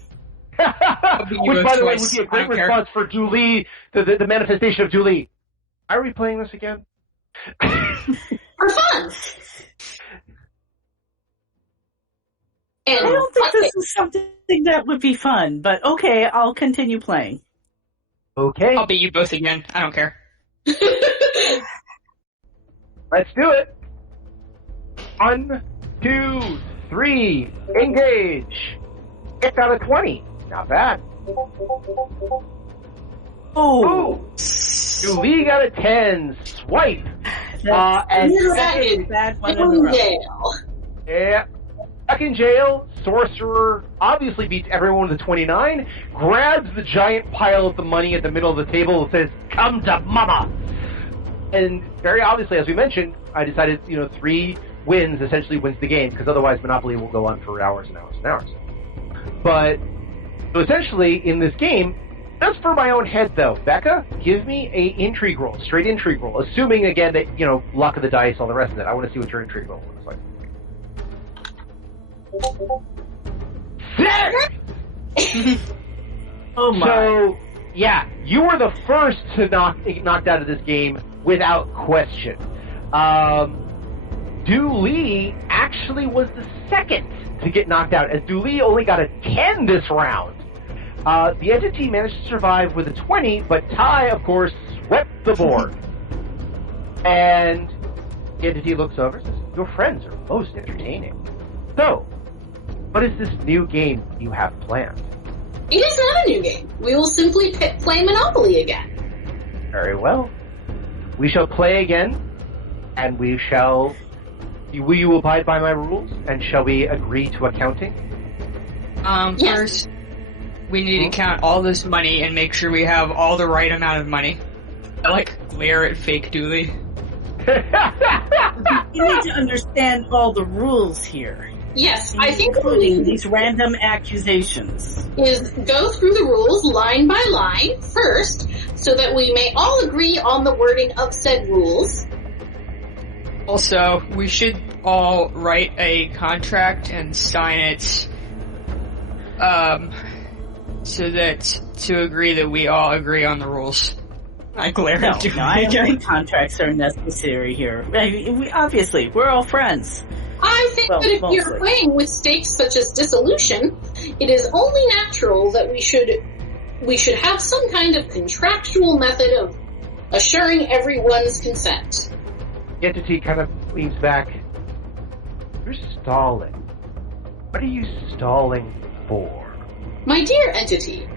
Which, by the way, would be a great response for Dooley, the manifestation of Dooley. Are we playing this again? For fun! And I don't think this is something that would be fun, but okay, I'll continue playing. Okay. I'll beat you both again. I don't care. Let's do it. 1, 2, 3, engage. 6 out of 20. Not bad. Oh, Lee got a 10. Swipe. And second bad one in a row. Yeah. Stuck in jail, Sorcerer obviously beats everyone with a 29, grabs the giant pile of the money at the middle of the table and says, "Come to mama!" And very obviously, as we mentioned, I decided, 3 wins essentially wins the game, because otherwise Monopoly will go on for hours and hours and hours. But, so essentially, in this game, just for my own head though, Becca, give me a intrigue roll, straight intrigue roll, assuming again that, luck of the dice, all the rest of it. I want to see what your intrigue roll looks like. 6! Oh my. So, yeah, you were the first to knocked out of this game without question. Dooley actually was the second to get knocked out, as Dooley only got a 10 this round. The entity managed to survive with a 20, but Ty, of course, swept the board. And the entity looks over and says, "Your friends are most entertaining. So, what is this new game you have planned?" It is not a new game. We will simply play Monopoly again. Very well. We shall play again, and will you abide by my rules, and shall we agree to accounting? Yes. First, we need to count all this money and make sure we have all the right amount of money. I glare at fake Dooley. You need to understand all the rules here. Yes, I think including these random accusations. Is go through the rules line by line first, so that we may all agree on the wording of said rules. Also, we should all write a contract and sign it, so that to agree that we all agree on the rules. I glare at Dooley. No, I don't think contracts are necessary here. We're all friends. I think that if mostly. you're playing with stakes such as dissolution, it is only natural that we should have some kind of contractual method of assuring everyone's consent. The entity kind of leans back. You're stalling. What are you stalling for? My dear entity,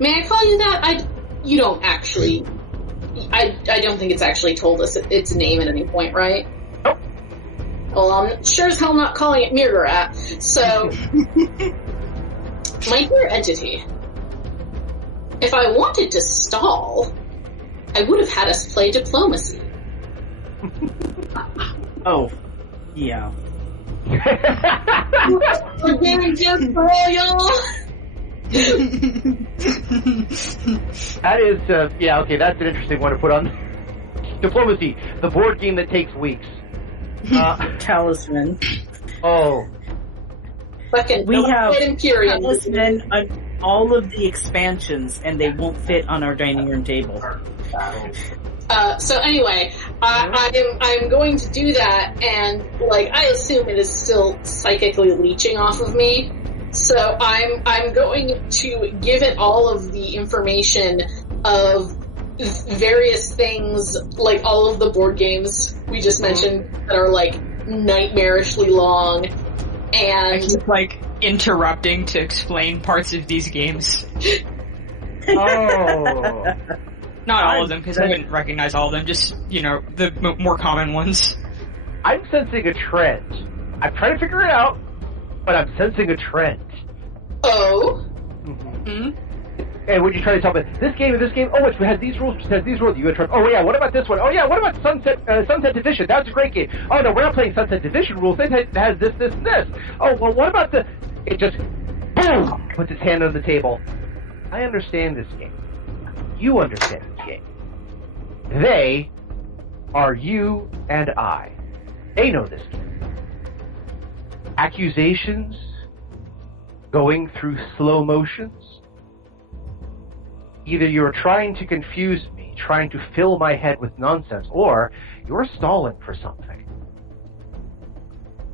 may I call you that? You don't actually. I don't think it's actually told us its name at any point, right? Nope. Well, I'm sure as hell not calling it mrrr'grr'rat. So, my dear entity, if I wanted to stall, I would have had us play diplomacy. Oh, yeah. Again, just royal. That is, okay, that's an interesting one to put on. Diplomacy, the board game that takes weeks. Talisman. Oh. We have Talisman on all of the expansions, and they won't fit on our dining room table. So anyway, I'm going to do that, and I assume it is still psychically leeching off of me. So I'm going to give it all of the information of various things, like all of the board games we just mentioned that are nightmarishly long, and I keep interrupting to explain parts of these games. Oh. Not all of them, because I wouldn't recognize all of them, just, the more common ones. I'm sensing a trend. I'm trying to figure it out, but I'm sensing a trend. Oh? Mm-hmm. And when you try to tell me, this game, oh, it has these rules, you interrupt, oh yeah, what about this one? Oh yeah, what about Sunset Division? That's a great game. Oh no, we're not playing Sunset Division rules, it has this, this, and this. Oh, well, what about it just, boom, puts its hand on the table. I understand this game. You understand this game. They are you and I. They know this game. Accusations going through slow motions. Either you're trying to confuse me, trying to fill my head with nonsense, or you're stalling for something.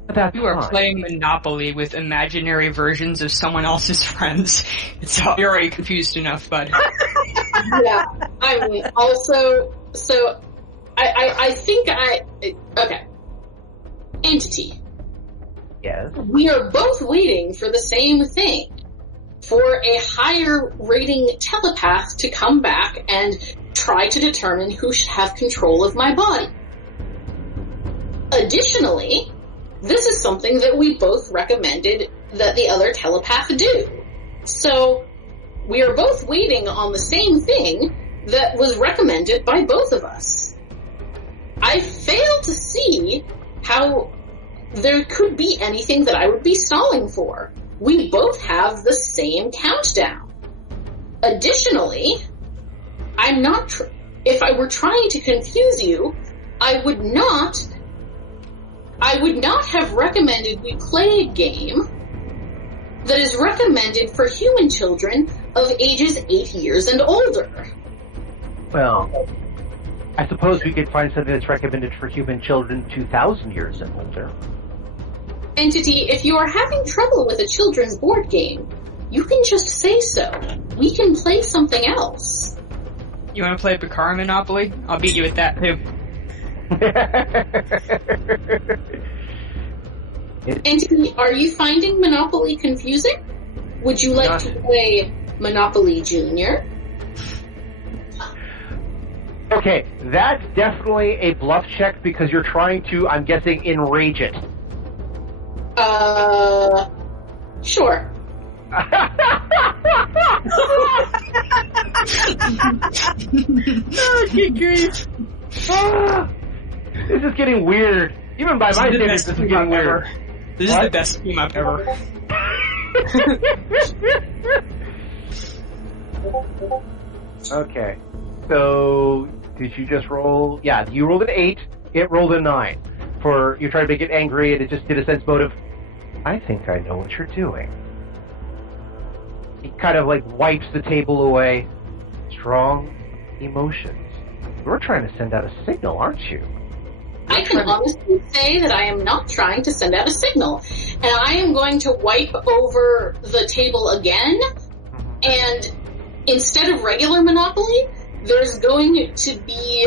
That's You are fine. playing Monopoly with imaginary versions of someone else's friends. You're already confused enough, bud. Yeah, I mean, also, so, I think okay. Entity. Yes. We are both waiting for the same thing. For a higher rating telepath to come back and try to determine who should have control of my body. Additionally, this is something that we both recommended that the other telepath do. So, we are both waiting on the same thing that was recommended by both of us. I fail to see how there could be anything that I would be stalling for. We both have the same countdown. Additionally, I'm not. If I were trying to confuse you, I would not have recommended we play a game that is recommended for human children of ages 8 years and older. Well, I suppose we could find something that's recommended for human children 2,000 years and older. Entity, if you are having trouble with a children's board game, you can just say so. We can play something else. You want to play pak'ma'ra Monopoly? I'll beat you at that, too. Entity, are you finding Monopoly confusing? Would you like to play Monopoly Junior? Okay, that's definitely a bluff check because you're trying to, I'm guessing, enrage it. Sure. Oh, good grief. This is getting weird. Even by my standards, this is getting weird. This is the best team I've ever. Okay. So, did you just roll? Yeah, you rolled an 8. It rolled a 9. You're trying to make it angry, and it just did a sense mode of, I think I know what you're doing. He kind of wipes the table away. Strong emotions. You're trying to send out a signal, aren't you? I can honestly say that I am not trying to send out a signal. And I am going to wipe over the table again, and instead of regular Monopoly, there's going to be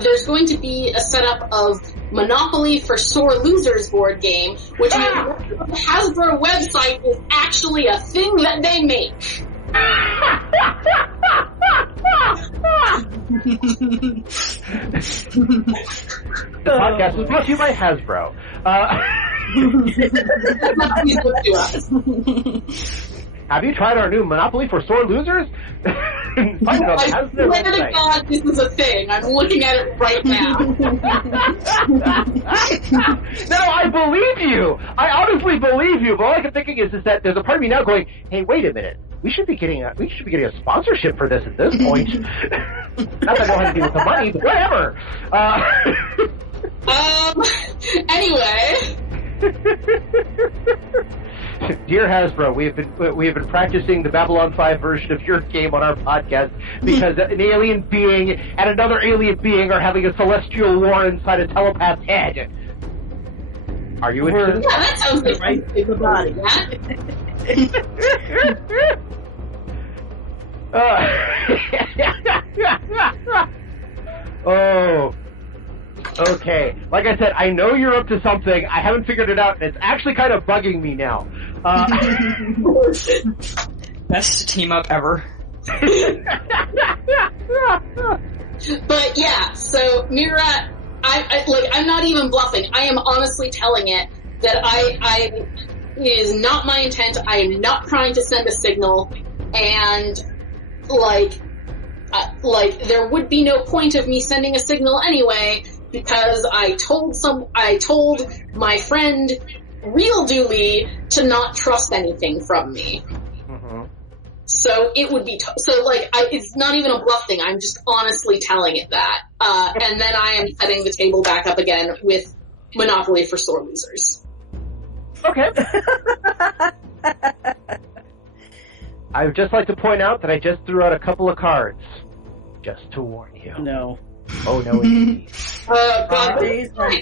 there's going to be a setup of Monopoly for Sore Losers board game, which the Hasbro website is actually a thing that they make. The podcast was brought to you by Hasbro. Have you tried our new Monopoly for Sore Losers? I swear to God, this is a thing. I'm looking at it right now. No, I believe you. I honestly believe you. But all I keep thinking is that there's a part of me now going, "Hey, wait a minute. We should be getting a sponsorship for this at this point." Not that I know how to deal with the money, but whatever. Anyway. Dear Hasbro, we have been practicing the Babylon 5 version of your game on our podcast because an alien being and another alien being are having a celestial war inside a telepath's head. Are you interested? Yeah, that sounds like right in the body. Oh. Okay. Like I said, I know you're up to something. I haven't figured it out, and it's actually kind of bugging me now. Best team up ever. But yeah, so mrrr'grr'rat, I'm not even bluffing. I am honestly telling it that it is not my intent. I am not trying to send a signal, and there would be no point of me sending a signal anyway, because I told my friend Real Dooley to not trust anything from me. Mm-hmm. So it would be it's not even a bluff thing. I'm just honestly telling it that, and then I am setting the table back up again with Monopoly for Sore Losers. Okay. I would just like to point out that I just threw out a couple of cards, just to warn you. No. Oh no, indeed. God,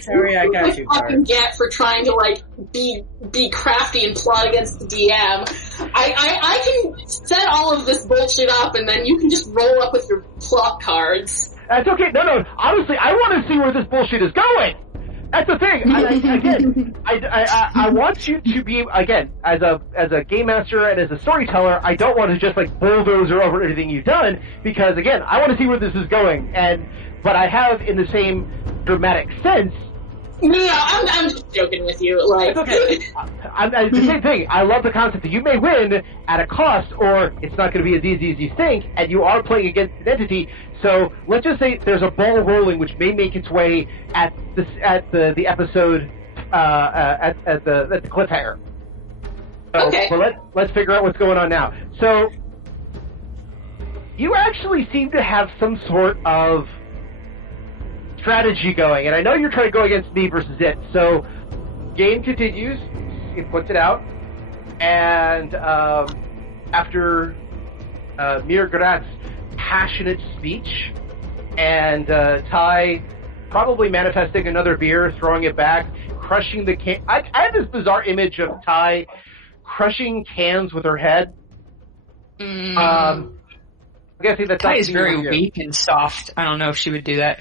sorry, I got you. Fucking get for trying to like be crafty and plot against the DM. I can set all of this bullshit up, and then you can just roll up with your plot cards. That's okay. No. Honestly, I want to see where this bullshit is going. That's the thing. I want you to be, again, as a game master and as a storyteller, I don't want to just like bulldozer over everything you've done, because again, I want to see where this is going. But I have, in the same dramatic sense. No, I'm just joking with you. Like, it's okay. It's the same thing. I love the concept that you may win at a cost, or it's not going to be as easy as you think, and you are playing against an entity. So let's just say there's a ball rolling, which may make its way at the episode at the cliffhanger. So, okay. So let's figure out what's going on now. So you actually seem to have some sort of strategy going, and I know you're trying to go against me versus it. So game continues. It puts it out, and after mrr'grr'rat's passionate speech, and Ty probably manifesting another beer, throwing it back, crushing the can. I have this bizarre image of Ty crushing cans with her head. I'm guessing that's Ty is very weak and soft. I don't know if she would do that.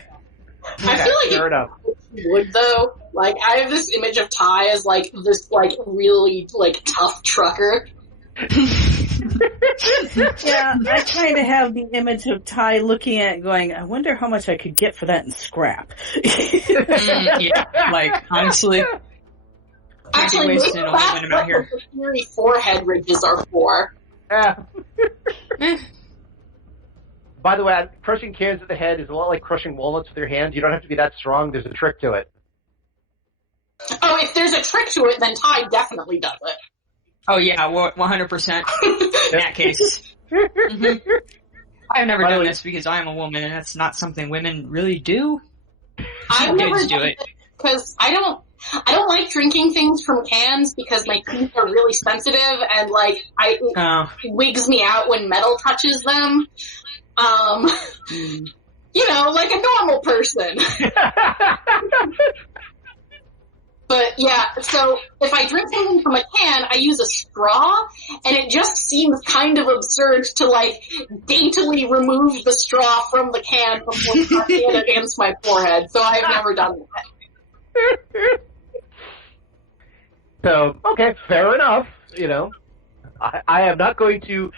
I feel like she would, though. Like, I have this image of Ty as like this like really like tough trucker. Yeah, I kind of have the image of Ty looking at it going, I wonder how much I could get for that in scrap. Yeah, like, honestly. Actually, that's what the fury forehead ridges are for. By the way, crushing cans with the head is a lot like crushing walnuts with your hands. You don't have to be that strong. There's a trick to it. Oh, if there's a trick to it, then Ty definitely does it. Oh yeah, 100%. In that case. Mm-hmm. I've never done this because I am a woman, and that's not something women really do. I've never done it because I don't like drinking things from cans because my teeth are really sensitive, and like it wigs me out when metal touches them. You know, like a normal person. But yeah, so if I drink something from a can, I use a straw, and it just seems kind of absurd to like daintily remove the straw from the can before pressing it against my forehead. So I've never done that. So, okay, fair enough. You know, I am not going to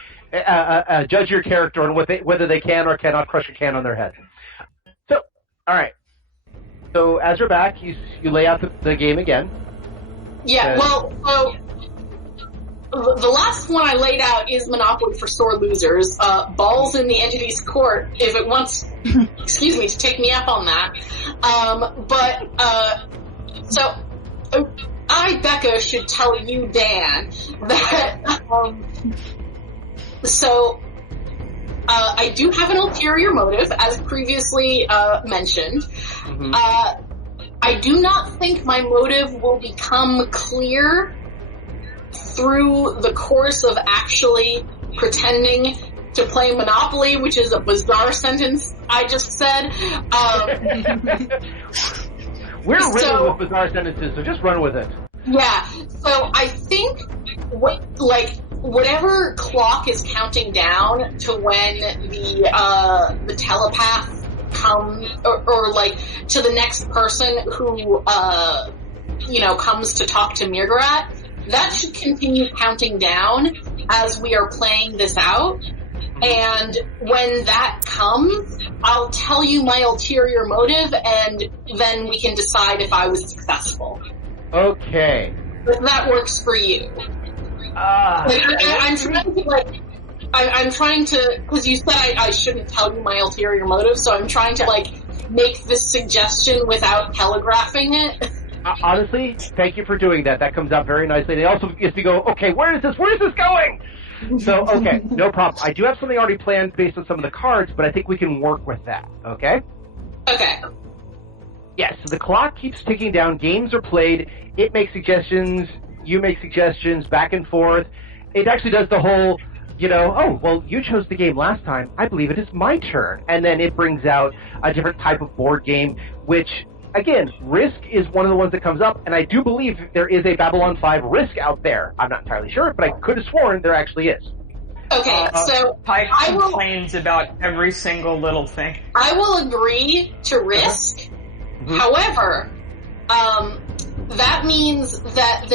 judge your character on whether they can or cannot crush a can on their head. So, all right. So as you're back, you lay out the game again. Yeah, well, so the last one I laid out is Monopoly for sore losers. Balls in the entity's court if it wants, excuse me, to take me up on that. So I, Becca, should tell you, Dan, that I do have an ulterior motive, as previously mentioned. Mm-hmm. I do not think my motive will become clear through the course of actually pretending to play Monopoly, which is a bizarre sentence I just said. We're riddled with bizarre sentences, so just run with it. Yeah, so I think whatever clock is counting down to when the telepath comes, or like to the next person who comes to talk to mrr'grr'rat, that should continue counting down as we are playing this out. And when that comes, I'll tell you my ulterior motive, and then we can decide if I was successful. Okay. If that works for you. I'm trying to, because you said I shouldn't tell you my ulterior motive, so I'm trying to make this suggestion without telegraphing it. Honestly, thank you for doing that. That comes out very nicely. And it also gets me go, okay, where is this going? So, okay, no problem. I do have something already planned based on some of the cards, but I think we can work with that, okay? Okay. Yes, so the clock keeps ticking down. Games are played. It makes suggestions. You make suggestions back and forth. It actually does the whole oh, well, you chose the game last time. I believe it is my turn. And then it brings out a different type of board game, which, again, Risk is one of the ones that comes up, and I do believe there is a Babylon 5 Risk out there. I'm not entirely sure, but I could have sworn there actually is. Okay, so Pike complains about every single little thing. I will agree to Risk. Mm-hmm. However, that means that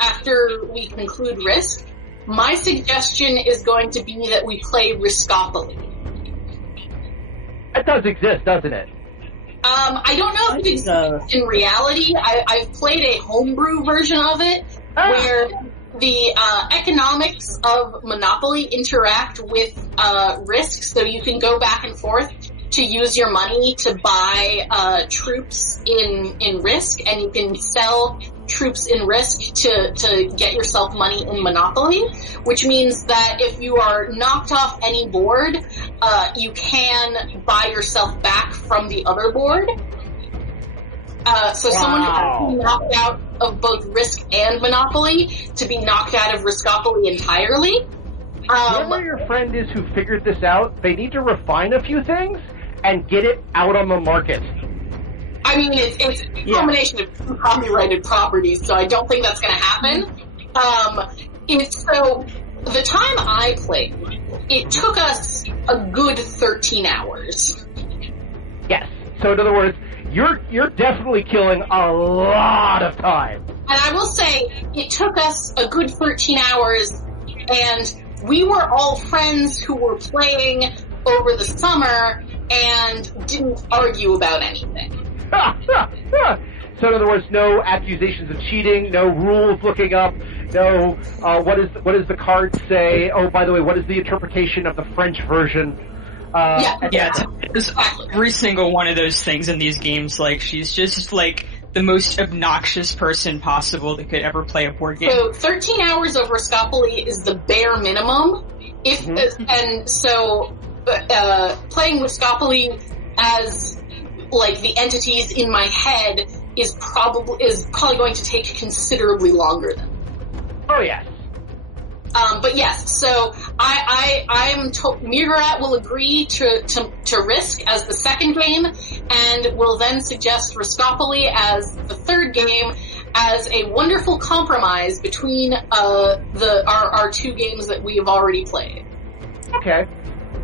after we conclude Risk, my suggestion is going to be that we play Riskopoly. That does exist, doesn't it? I don't know if it exists in reality. I've played a homebrew version of it where the economics of Monopoly interact with Risk, so you can go back and forth to use your money to buy troops in Risk, and you can sell troops in Risk to get yourself money in Monopoly, which means that if you are knocked off any board, you can buy yourself back from the other board. So someone who has been knocked out of both Risk and Monopoly to be knocked out of Riskopoly entirely. Whoever your friend is who figured this out, they need to refine a few things and get it out on the market. I mean, it's a combination of two copyrighted properties, so I don't think that's going to happen. So the time I played, it took us a good 13 hours. Yes. So in other words, you're definitely killing a lot of time. And I will say, it took us a good 13 hours, and we were all friends who were playing over the summer and didn't argue about anything. So in other words, no accusations of cheating, no rules looking up, no what does the card say? Oh, by the way, what is the interpretation of the French version? It's every single one of those things in these games. Like, she's just like the most obnoxious person possible that could ever play a board game. So 13 hours of Riskopoly is the bare minimum. And so playing Riskopoly as like the entities in my head is probably going to take considerably longer than. Oh yes. But yes, so mrr'grr'rat will agree to Risk as the second game, and will then suggest Riskopoly as the third game, as a wonderful compromise between our two games that we have already played. Okay,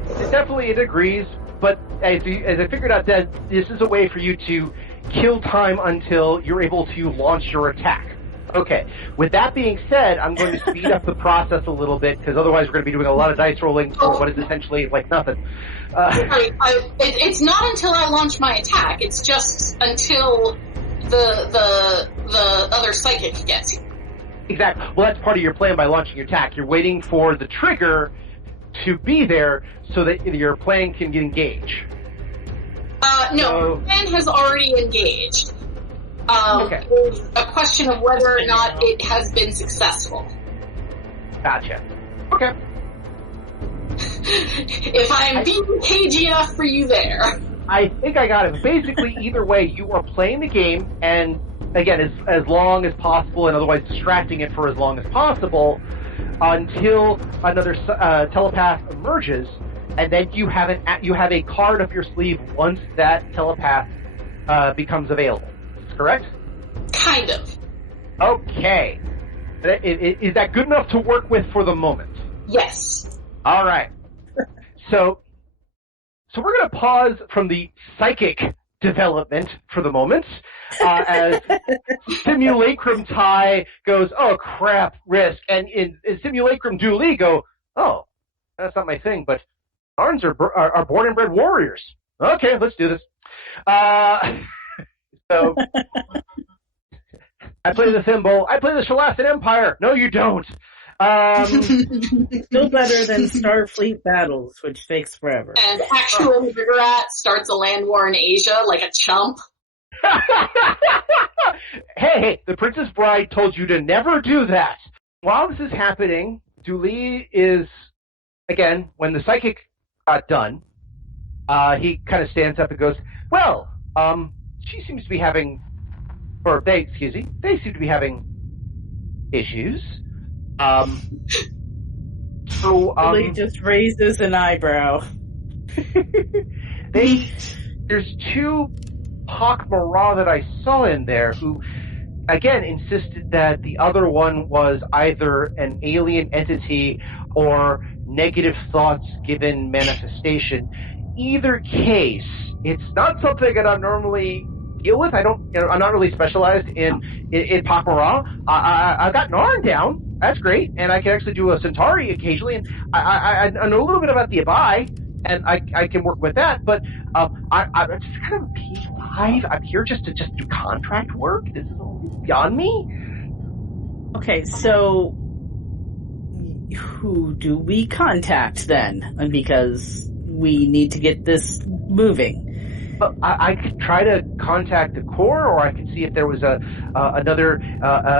it agrees, but as I figured out, that this is a way for you to kill time until you're able to launch your attack. Okay, with that being said, I'm going to speed up the process a little bit, because otherwise we're going to be doing a lot of dice rolling for what is essentially like nothing. It's not until I launch my attack, it's just until the other psychic gets here. Exactly. Well, that's part of your plan by launching your attack. You're waiting for the trigger to be there so that your plan can get engaged. No, plan has already engaged. Okay. It's a question of whether or not it has been successful. Gotcha. Okay. If I'm being cagey enough for you there. I think I got it. Basically, either way, you are playing the game, and again, as long as possible, and otherwise distracting it for as long as possible, until another telepath emerges, and then you have a card up your sleeve once that telepath becomes available. Correct? Kind of. Okay. Is that good enough to work with for the moment? Yes. All right. So we're going to pause from the psychic development for the moment, as Simulacrum Ty goes, oh crap, Risk, and in Simulacrum Dooley go, oh, that's not my thing, but Arns are born and bred warriors. Okay, let's do this. So, I play the thimble. I play the Shalacid Empire. No, you don't. Still better than Starfleet battles, which takes forever. And actual mrr'grr'rat starts a land war in Asia like a chump. Hey, the Princess Bride told you to never do that. While this is happening, Dooley is, again, when the psychic got done, he kind of stands up and goes, well, she seems to be having, or they seem to be having issues. So, Billy just raises an eyebrow. There's two pak'ma'ra that I saw in there who, again, insisted that the other one was either an alien entity or negative thoughts given manifestation. Either case, it's not something that I normally deal with. I'm not really specialized in pak'ma'ra. I got Narn down. That's great, and I can actually do a Centauri occasionally, and I know a little bit about the Abai, and I can work with that, but I'm just kind of a P5. I'm here just to do contract work. This is beyond me. Okay, so who do we contact then? Because we need to get this moving. I could try to contact the Corps, or I could see if there was another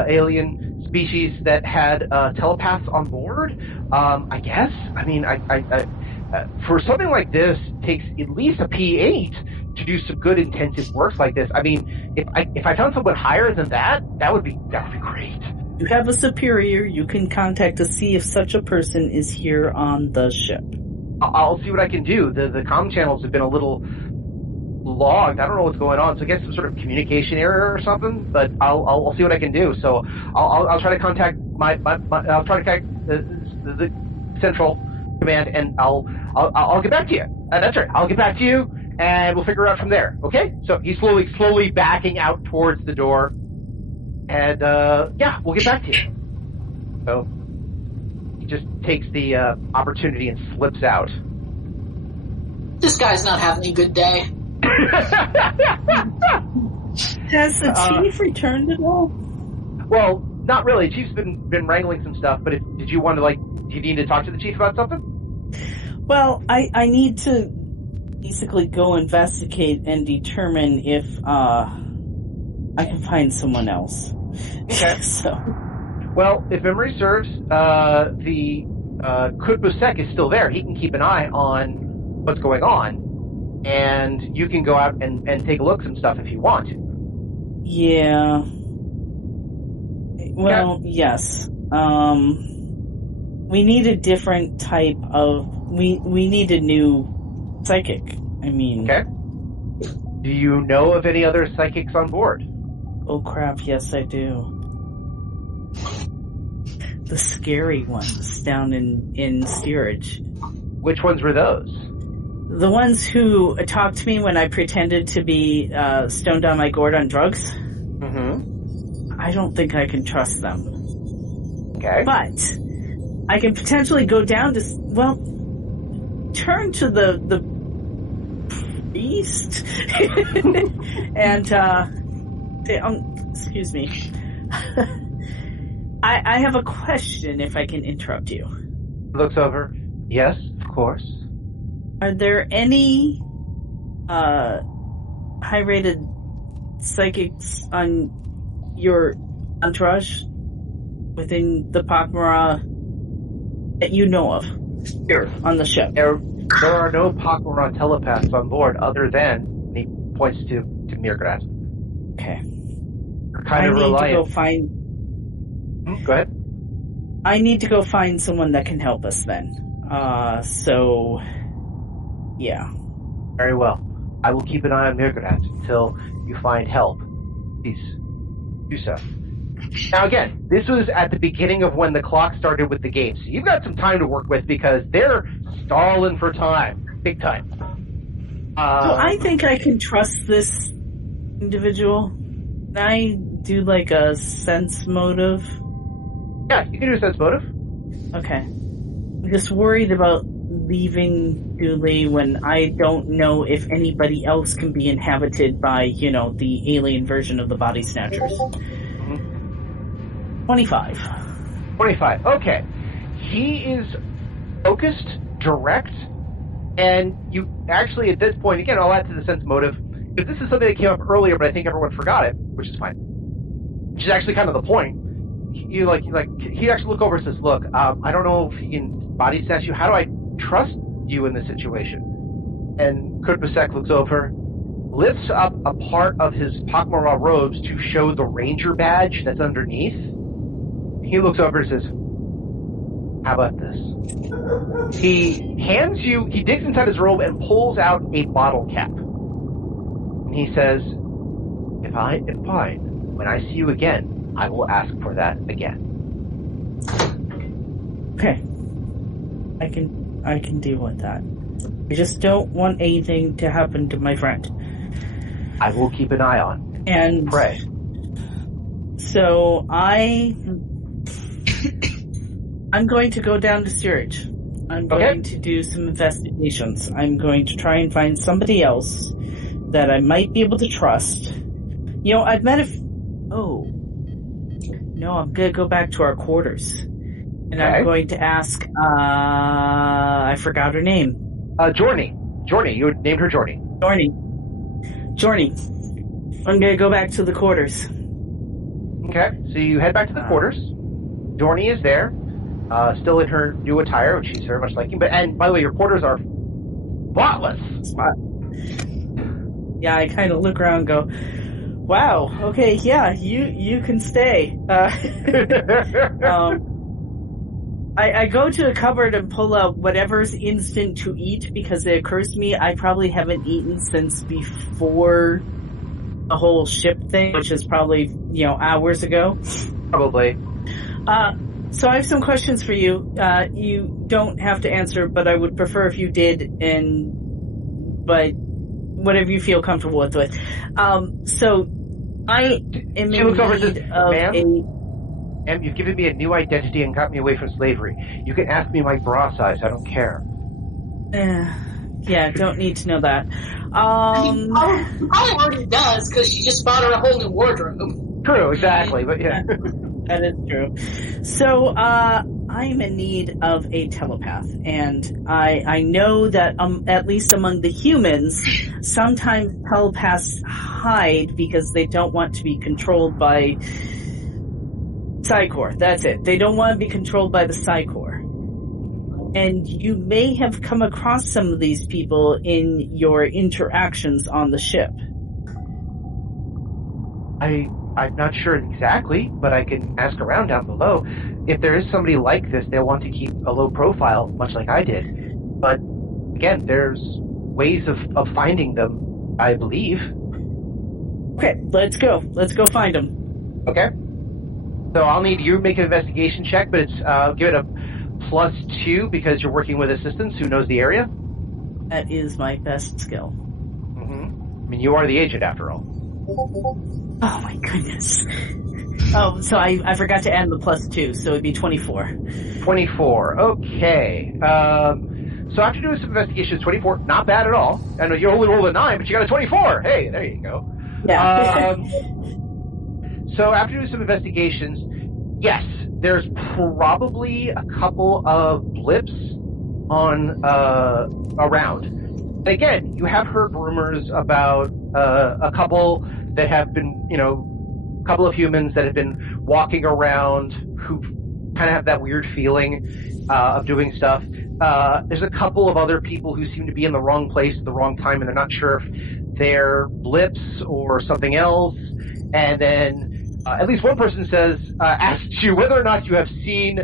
alien species that had telepaths on board. I guess. I mean, for something like this, it takes at least a P8 to do some good intensive work like this. I mean, if I found someone higher than that would be great. You have a superior you can contact to see if such a person is here on the ship. I'll see what I can do. The comm channels have been a little logged. I don't know what's going on, so I guess some sort of communication error or something. But I'll see what I can do. So I'll try to contact I'll try to contact the central command, and I'll get back to you. That's right. I'll get back to you, and we'll figure it out from there. Okay? So he's slowly backing out towards the door, and yeah, we'll get back to you. So he just takes the opportunity and slips out. This guy's not having a good day. Has the chief returned at all? Well, not really. Chief's been wrangling some stuff, but did you want to do you need to talk to the chief about something? Well, I need to basically go investigate and determine if I can find someone else. Okay. Well, if memory serves, the Kutbusek is still there. He can keep an eye on what's going on, and you can go out and take a look at some stuff if you want to. Yeah. Well, yes. We need a different type of... We need a new psychic. I mean... Okay. Do you know of any other psychics on board? Oh crap, yes I do. The scary ones down in steerage. Which ones were those? The ones who talked to me when I pretended to be stoned on my gourd on drugs. Mm-hmm. I don't think I can trust them. Okay. But I can potentially go down to, well, turn to the priest and say, excuse me. I have a question if I can interrupt you. Looks over. Yes, of course. Are there any high-rated psychics on your entourage within the pak'ma'ra that you know of here on the ship? There are no pak'ma'ra telepaths on board other than, and he points to mrr'grr'rat. Okay. You're kind of reliant. To go find... Go ahead. I need to go find someone that can help us then. So... Yeah. Very well. I will keep an eye on mrr'grr'rat until you find help. Please, do so. Now again, this was at the beginning of when the clock started with the game, so you've got some time to work with because they're stalling for time. Big time. So I think I can trust this individual. Can I do like a sense motive? Yeah, you can do a sense motive. Okay. I'm just worried about leaving Dooley when I don't know if anybody else can be inhabited by, the alien version of the Body Snatchers. 25. 25. Okay. He is focused, direct, and you actually, at this point, again, I'll add to the sense motive, because this is something that came up earlier, but I think everyone forgot it, which is fine. Which is actually kind of the point. He actually look over and says, look, I don't know if he can body snatch you. How do I trust you in this situation? And Kutbusek looks over, lifts up a part of his pak'ma'ra robes to show the ranger badge that's underneath. He looks over and says, How about this? He digs inside his robe and pulls out a bottle cap. And he says, fine, when I see you again, I will ask for that again. Okay. I can deal with that. I just don't want anything to happen to my friend. I will keep an eye on. And pray. So I'm going to go down to Steerage. I'm going to do some investigations. I'm going to try and find somebody else that I might be able to trust. You know, I've met I'm going to go back to our quarters. And I'm going to ask, I forgot her name. Jorny. You had named her Jorny. Jorny. I'm going to go back to the quarters. Okay, so you head back to the quarters. Jorny is there, still in her new attire, which she's very much liking. And by the way, your quarters are spotless. Yeah, I kind of look around and go, wow, okay, yeah, you can stay. I go to a cupboard and pull out whatever's instant to eat because it occurs to me I probably haven't eaten since before the whole ship thing, which is probably, hours ago. Probably. So I have some questions for you. You don't have to answer, but I would prefer if you did, but whatever you feel comfortable with. So I am in need of Ma'am, you've given me a new identity and got me away from slavery. You can ask me my bra size. I don't care. Yeah, don't need to know that. Probably already does, because she just bought her a whole new wardrobe. True, exactly, but yeah. That is true. So, I'm in need of a telepath, and I know that at least among the humans, sometimes telepaths hide because they don't want to be controlled by Psy-Corps. That's it. They don't want to be controlled by the Psy-Corps. And you may have come across some of these people in your interactions on the ship. I'm not sure exactly, but I can ask around down below. If there is somebody like this, they'll want to keep a low profile, much like I did. But again, there's ways of finding them, I believe. Okay, let's go. Let's go find them. Okay. So I'll need you to make an investigation check, but it's give it a +2 because you're working with assistants who knows the area. That is my best skill. Mm-hmm. I mean, you are the agent after all. Oh my goodness. Oh, so I forgot to add the +2, so it'd be 24. 24, okay. So after doing some investigations, 24, not bad at all. I know you only rolled a 9, but you got a 24. Hey, there you go. Yeah. So after doing some investigations, yes, there's probably a couple of blips on around. And again, you have heard rumors about a couple that have been, a couple of humans that have been walking around who kind of have that weird feeling of doing stuff. There's a couple of other people who seem to be in the wrong place at the wrong time, and they're not sure if they're blips or something else. And then at least one person asked you whether or not you have seen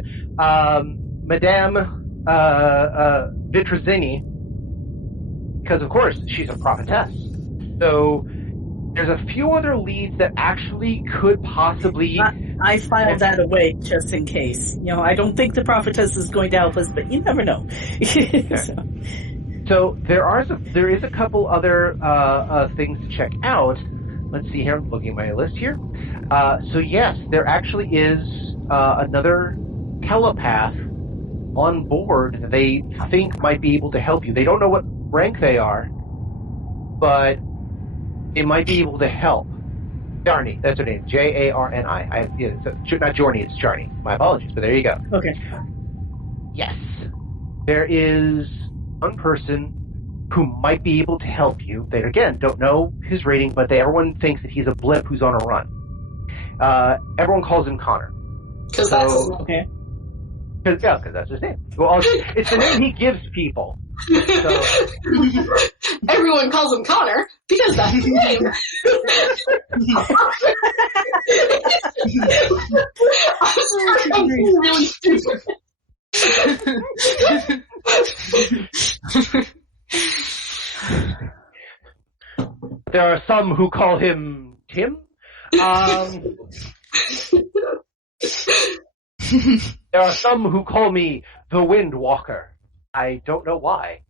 Madame Vitruzini, because of course she's a prophetess. So there's a few other leads that actually could possibly... I filed that away just in case. I don't think the prophetess is going to help us, but you never know. So there is a couple other things to check out. Let's see here. I'm looking at my list here. So yes, there actually is another telepath on board that they think might be able to help you. They don't know what rank they are, but it might be able to help. Jarny, that's her name. Jarni. Not Jorny, it's Jarny. My apologies, but there you go. Okay. Yes. There is one person who might be able to help you. They, again, don't know his rating, but everyone thinks that he's a blip who's on a run. Everyone calls him Connor. Because that's his name. Okay. Because that's his name. Well, it's the name he gives people. So. Everyone calls him Connor because that's his name. I'm really stupid. There are some who call him Tim. There are some who call me the Wind Walker. I don't know why.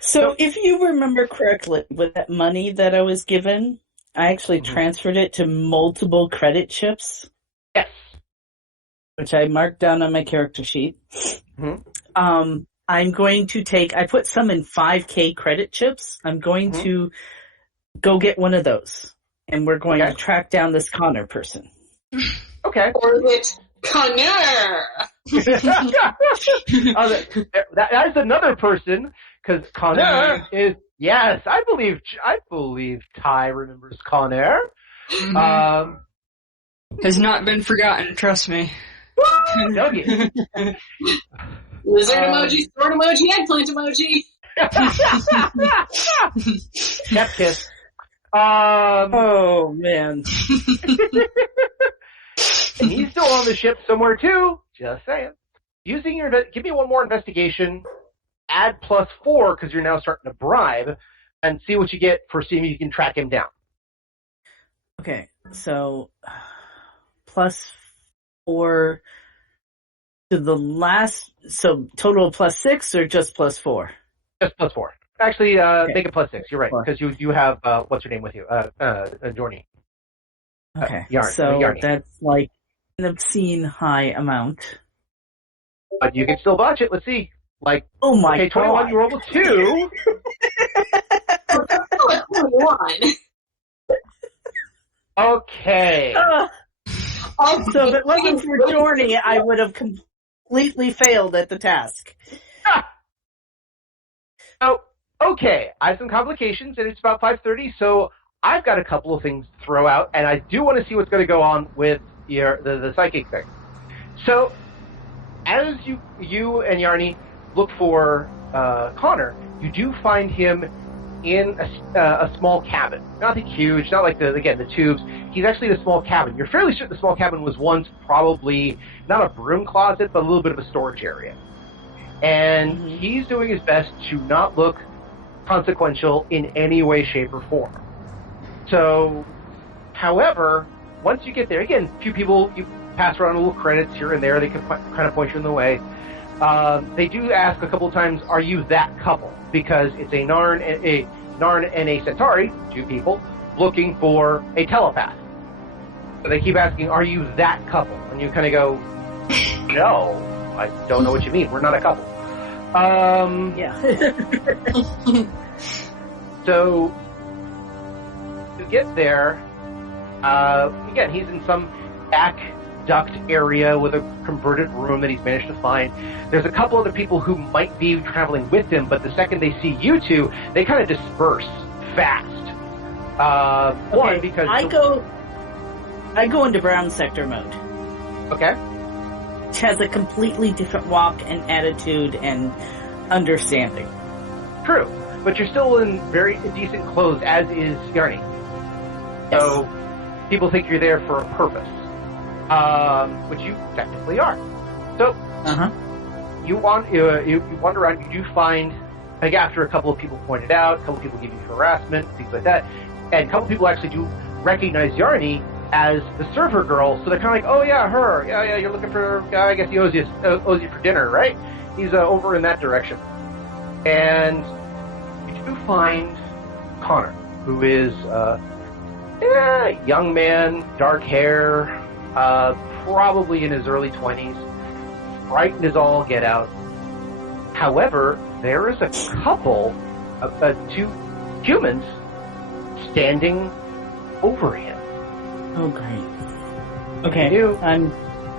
So if you remember correctly, with that money that I was given, I actually transferred it to multiple credit chips. Yes. Which I marked down on my character sheet. I'm going to I put some in 5K credit chips. I'm going to go get one of those. And we're going to track down this Connor person. Okay. Or it's Connor! That is another person, because Connor is, yes, I believe Ty remembers Connor. Has not been forgotten, trust me. Nugget. Lizard emoji, sword emoji, eggplant emoji. Step kiss. Oh, man. And he's still on the ship somewhere too. Just saying. Using give me one more investigation. Add +4 because you're now starting to bribe, and see what you get for seeing if you can track him down. Okay, so +4 to the last. So total +6 or just +4? Just +4. Actually, make it +6. You're right because you have what's her name with you? Jorny. Okay, Yarny. that's like an obscene high amount. But you can still botch it. Let's see. Like, oh my okay, 21, you rolled a 2. 21. Okay. So if it wasn't for Jorny, I would have completely failed at the task. Oh, okay. I have some complications, and it's about 5:30, so I've got a couple of things to throw out, and I do want to see what's going to go on with the psychic thing. So, as you and Yarny look for Connor, you do find him in a small cabin. Nothing huge, not like the tubes. He's actually in a small cabin. You're fairly certain the small cabin was once probably not a broom closet, but a little bit of a storage area. And he's doing his best to not look consequential in any way, shape, or form. So, however, once you get there, again, a few people, you pass around little credits here and there, they can kind of point you in the way. They do ask a couple of times, are you that couple? Because it's a Narn and a Centauri, 2 people, looking for a telepath. So they keep asking, are you that couple? And you kind of go, no, I don't know what you mean. We're not a couple. Yeah. So, to get there, again, he's in some back duct area with a converted room that he's managed to find. There's a couple other people who might be traveling with him, but the second they see you two, they kind of disperse fast. One, because I go into brown sector mode. Okay. Which has a completely different walk and attitude and understanding. True, but you're still in very decent clothes, as is Yarny. Yes. So people think you're there for a purpose, which you technically are. So you wander around. You do find, like, after a couple of people pointed out, a couple of people give you harassment, things like that, and a couple of people actually do recognize Yarny as the server girl. So they're kind of like, oh yeah, her. Yeah, you're looking for. I guess he owes you for dinner, right? He's over in that direction. And you do find Connor, who is a young man, dark hair, probably in his early 20s, frightened as all get out. However, there is a couple of 2 humans standing over him. Oh, great. Okay, I'm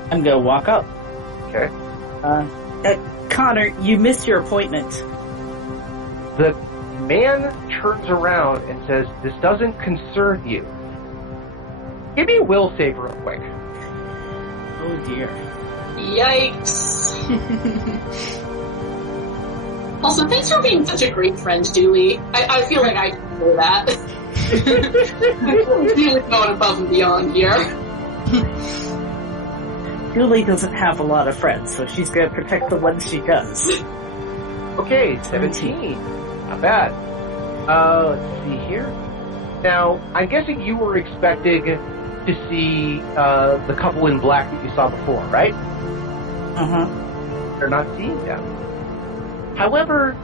gonna walk up. Okay. Connor, you missed your appointment. The man turns around and says, this doesn't concern you. Give me a will save real quick. Oh dear. Yikes. Also, thanks for being such a great friend, Dewey. I feel like I can know that. I'm really going above and beyond here. Julie doesn't have a lot of friends, so she's going to protect the ones she does. Okay, 17. Not bad. Let's see here. Now, I'm guessing you were expecting to see the couple in black that you saw before, right? Uh-huh. They're not seeing them. However,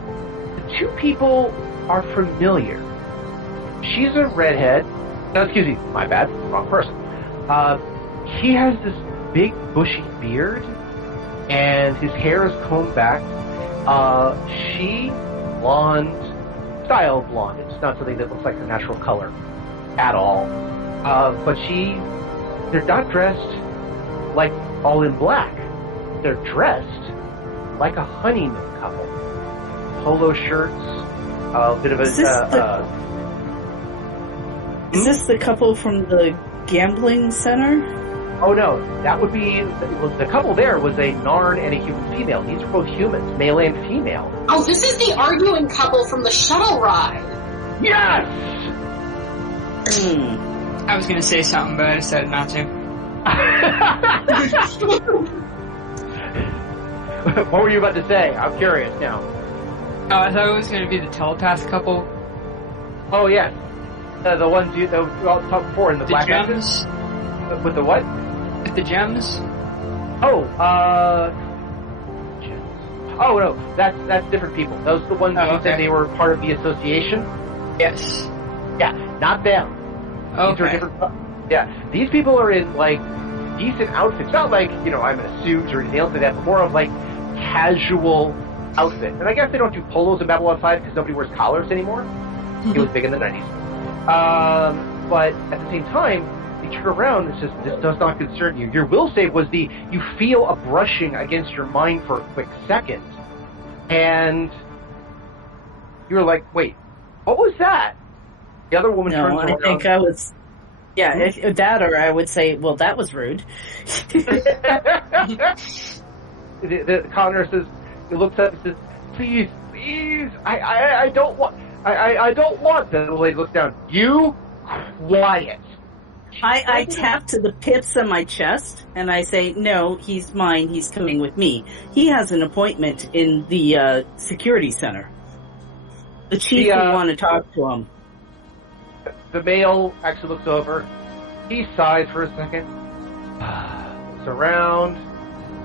the two people are familiar. She's a redhead. No, excuse me, my bad, wrong person. He has this big bushy beard, and his hair is combed back. She, blonde, style blonde. It's not something that looks like her natural color at all. But they're not dressed like all in black. They're dressed like a honeymoon couple. Polo shirts, a bit of a... Is this the couple from the gambling center? Oh no, that would be... the couple there was a Narn and a human female. These are both humans, male and female. Oh, this is the arguing couple from the shuttle ride. Yes! I was gonna say something, but I decided not to. What were you about to say? I'm curious now. Oh, I thought it was gonna be the telepath couple. Oh, yes. The ones you talked before in the black gems? With the what? With the gems? Oh, gems. Oh, no, that's different people. Those are the ones who said they were part of the association? Yes. Yeah, not them. Okay. These are different. Yeah, these people are in, like, decent outfits. Not like, I'm in a suit or anything else like that, but more of, like, casual outfits. And I guess they don't do polos in Babylon 5 because nobody wears collars anymore. It was big in the 90s. But at the same time, you turn around, it's just, this does not concern you. Your will save was you feel a brushing against your mind for a quick second. And you're like, wait, what was that? The other woman turns around. I think I was... Yeah, if that, or I would say, well, that was rude. the Connor says, he looks up and says, please, I don't want... I don't want that. The lady looks down. You quiet. I tap to the pits on my chest and I say, no, he's mine. He's coming with me. He has an appointment in the security center. The chief will want to talk to him. The male actually looks over. He sighs for a second. Looks around.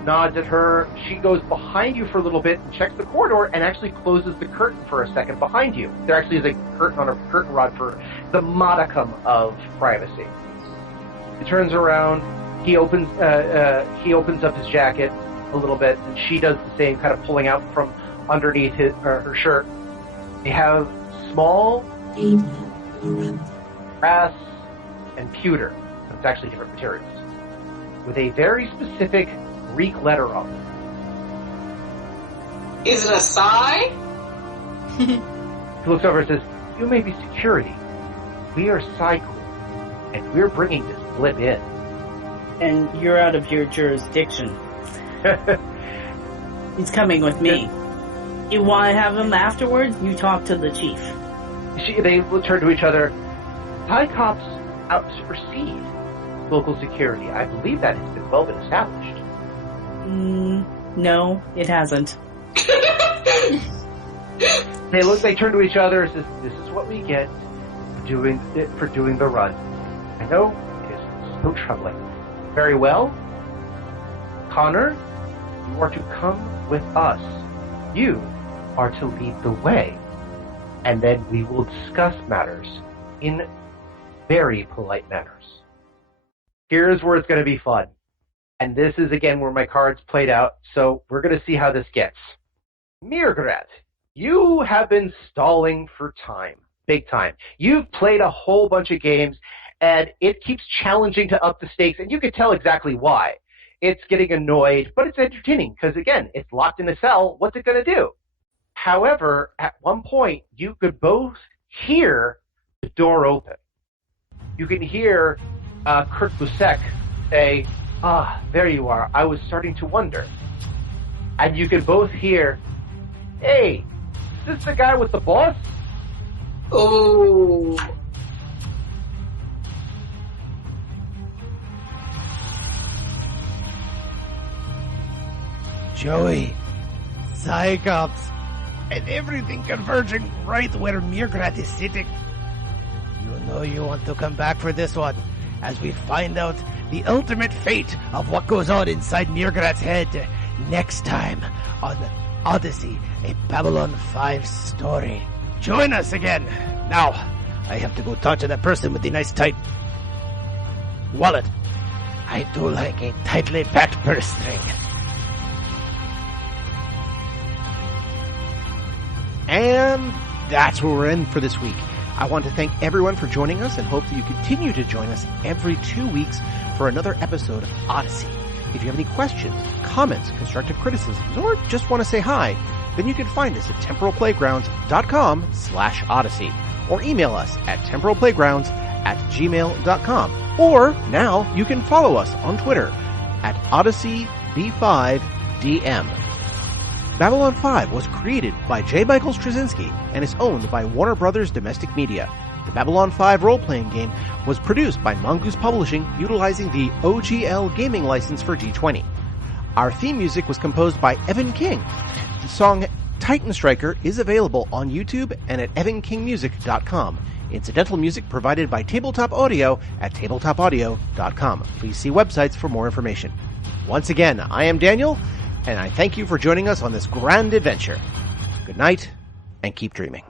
Nods at her. She goes behind you for a little bit and checks the corridor and actually closes the curtain for a second behind you. There actually is a curtain on a curtain rod for the modicum of privacy. He turns around. He opens up his jacket a little bit, and she does the same, kind of pulling out from underneath her shirt. They have small brass and pewter. It's actually different materials with a very specific Greek letter on it. Is it a sigh? He looks over and says, you may be security. We are Cycle, and we're bringing this blip in. And you're out of your jurisdiction. He's coming with me. You want to have him afterwards? You talk to the chief. They turn to each other. High cops out supersede local security. I believe that has been well established. No, it hasn't. They turn to each other and says, this is what we get for doing the run. I know it is so troubling. Very well. Connor, you are to come with us. You are to lead the way. And then we will discuss matters in very polite manners. Here's where it's going to be fun. And this is, again, where my cards played out, so we're going to see how this gets. mrr'r'grr'rat, you have been stalling for time. Big time. You've played a whole bunch of games, and it keeps challenging to up the stakes, and you can tell exactly why. It's getting annoyed, but it's entertaining, because, again, it's locked in a cell. What's it going to do? However, at one point, you could both hear the door open. You can hear Kurt Busek say, there you are. I was starting to wonder. And you can both hear, hey, is this the guy with the boss? Oh. Joey, Cyclops, and everything converging right where mrr'grr'rat is sitting. You know you want to come back for this one, as we find out the ultimate fate of what goes on inside mrr'grrat's head next time on Odyssey, a Babylon 5 story. Join us again. Now, I have to go talk to that person with the nice tight wallet. I do like a tightly packed purse string. And that's where we're in for this week. I want to thank everyone for joining us and hope that you continue to join us every 2 weeks for another episode of Odyssey. If you have any questions, comments, constructive criticisms, or just want to say hi, then you can find us at temporalplaygrounds.com/Odyssey or email us at temporalplaygrounds@gmail.com. Or now you can follow us on Twitter at OdysseyB5DM. Babylon 5 was created by J. Michael Straczynski and is owned by Warner Brothers Domestic Media. The Babylon 5 role-playing game was produced by Mongoose Publishing utilizing the OGL gaming license for G20. Our theme music was composed by Evan King. The song Titan Striker is available on YouTube and at evankingmusic.com. Incidental music provided by Tabletop Audio at tabletopaudio.com. Please see websites for more information. Once again, I am Daniel, and I thank you for joining us on this grand adventure. Good night, and keep dreaming.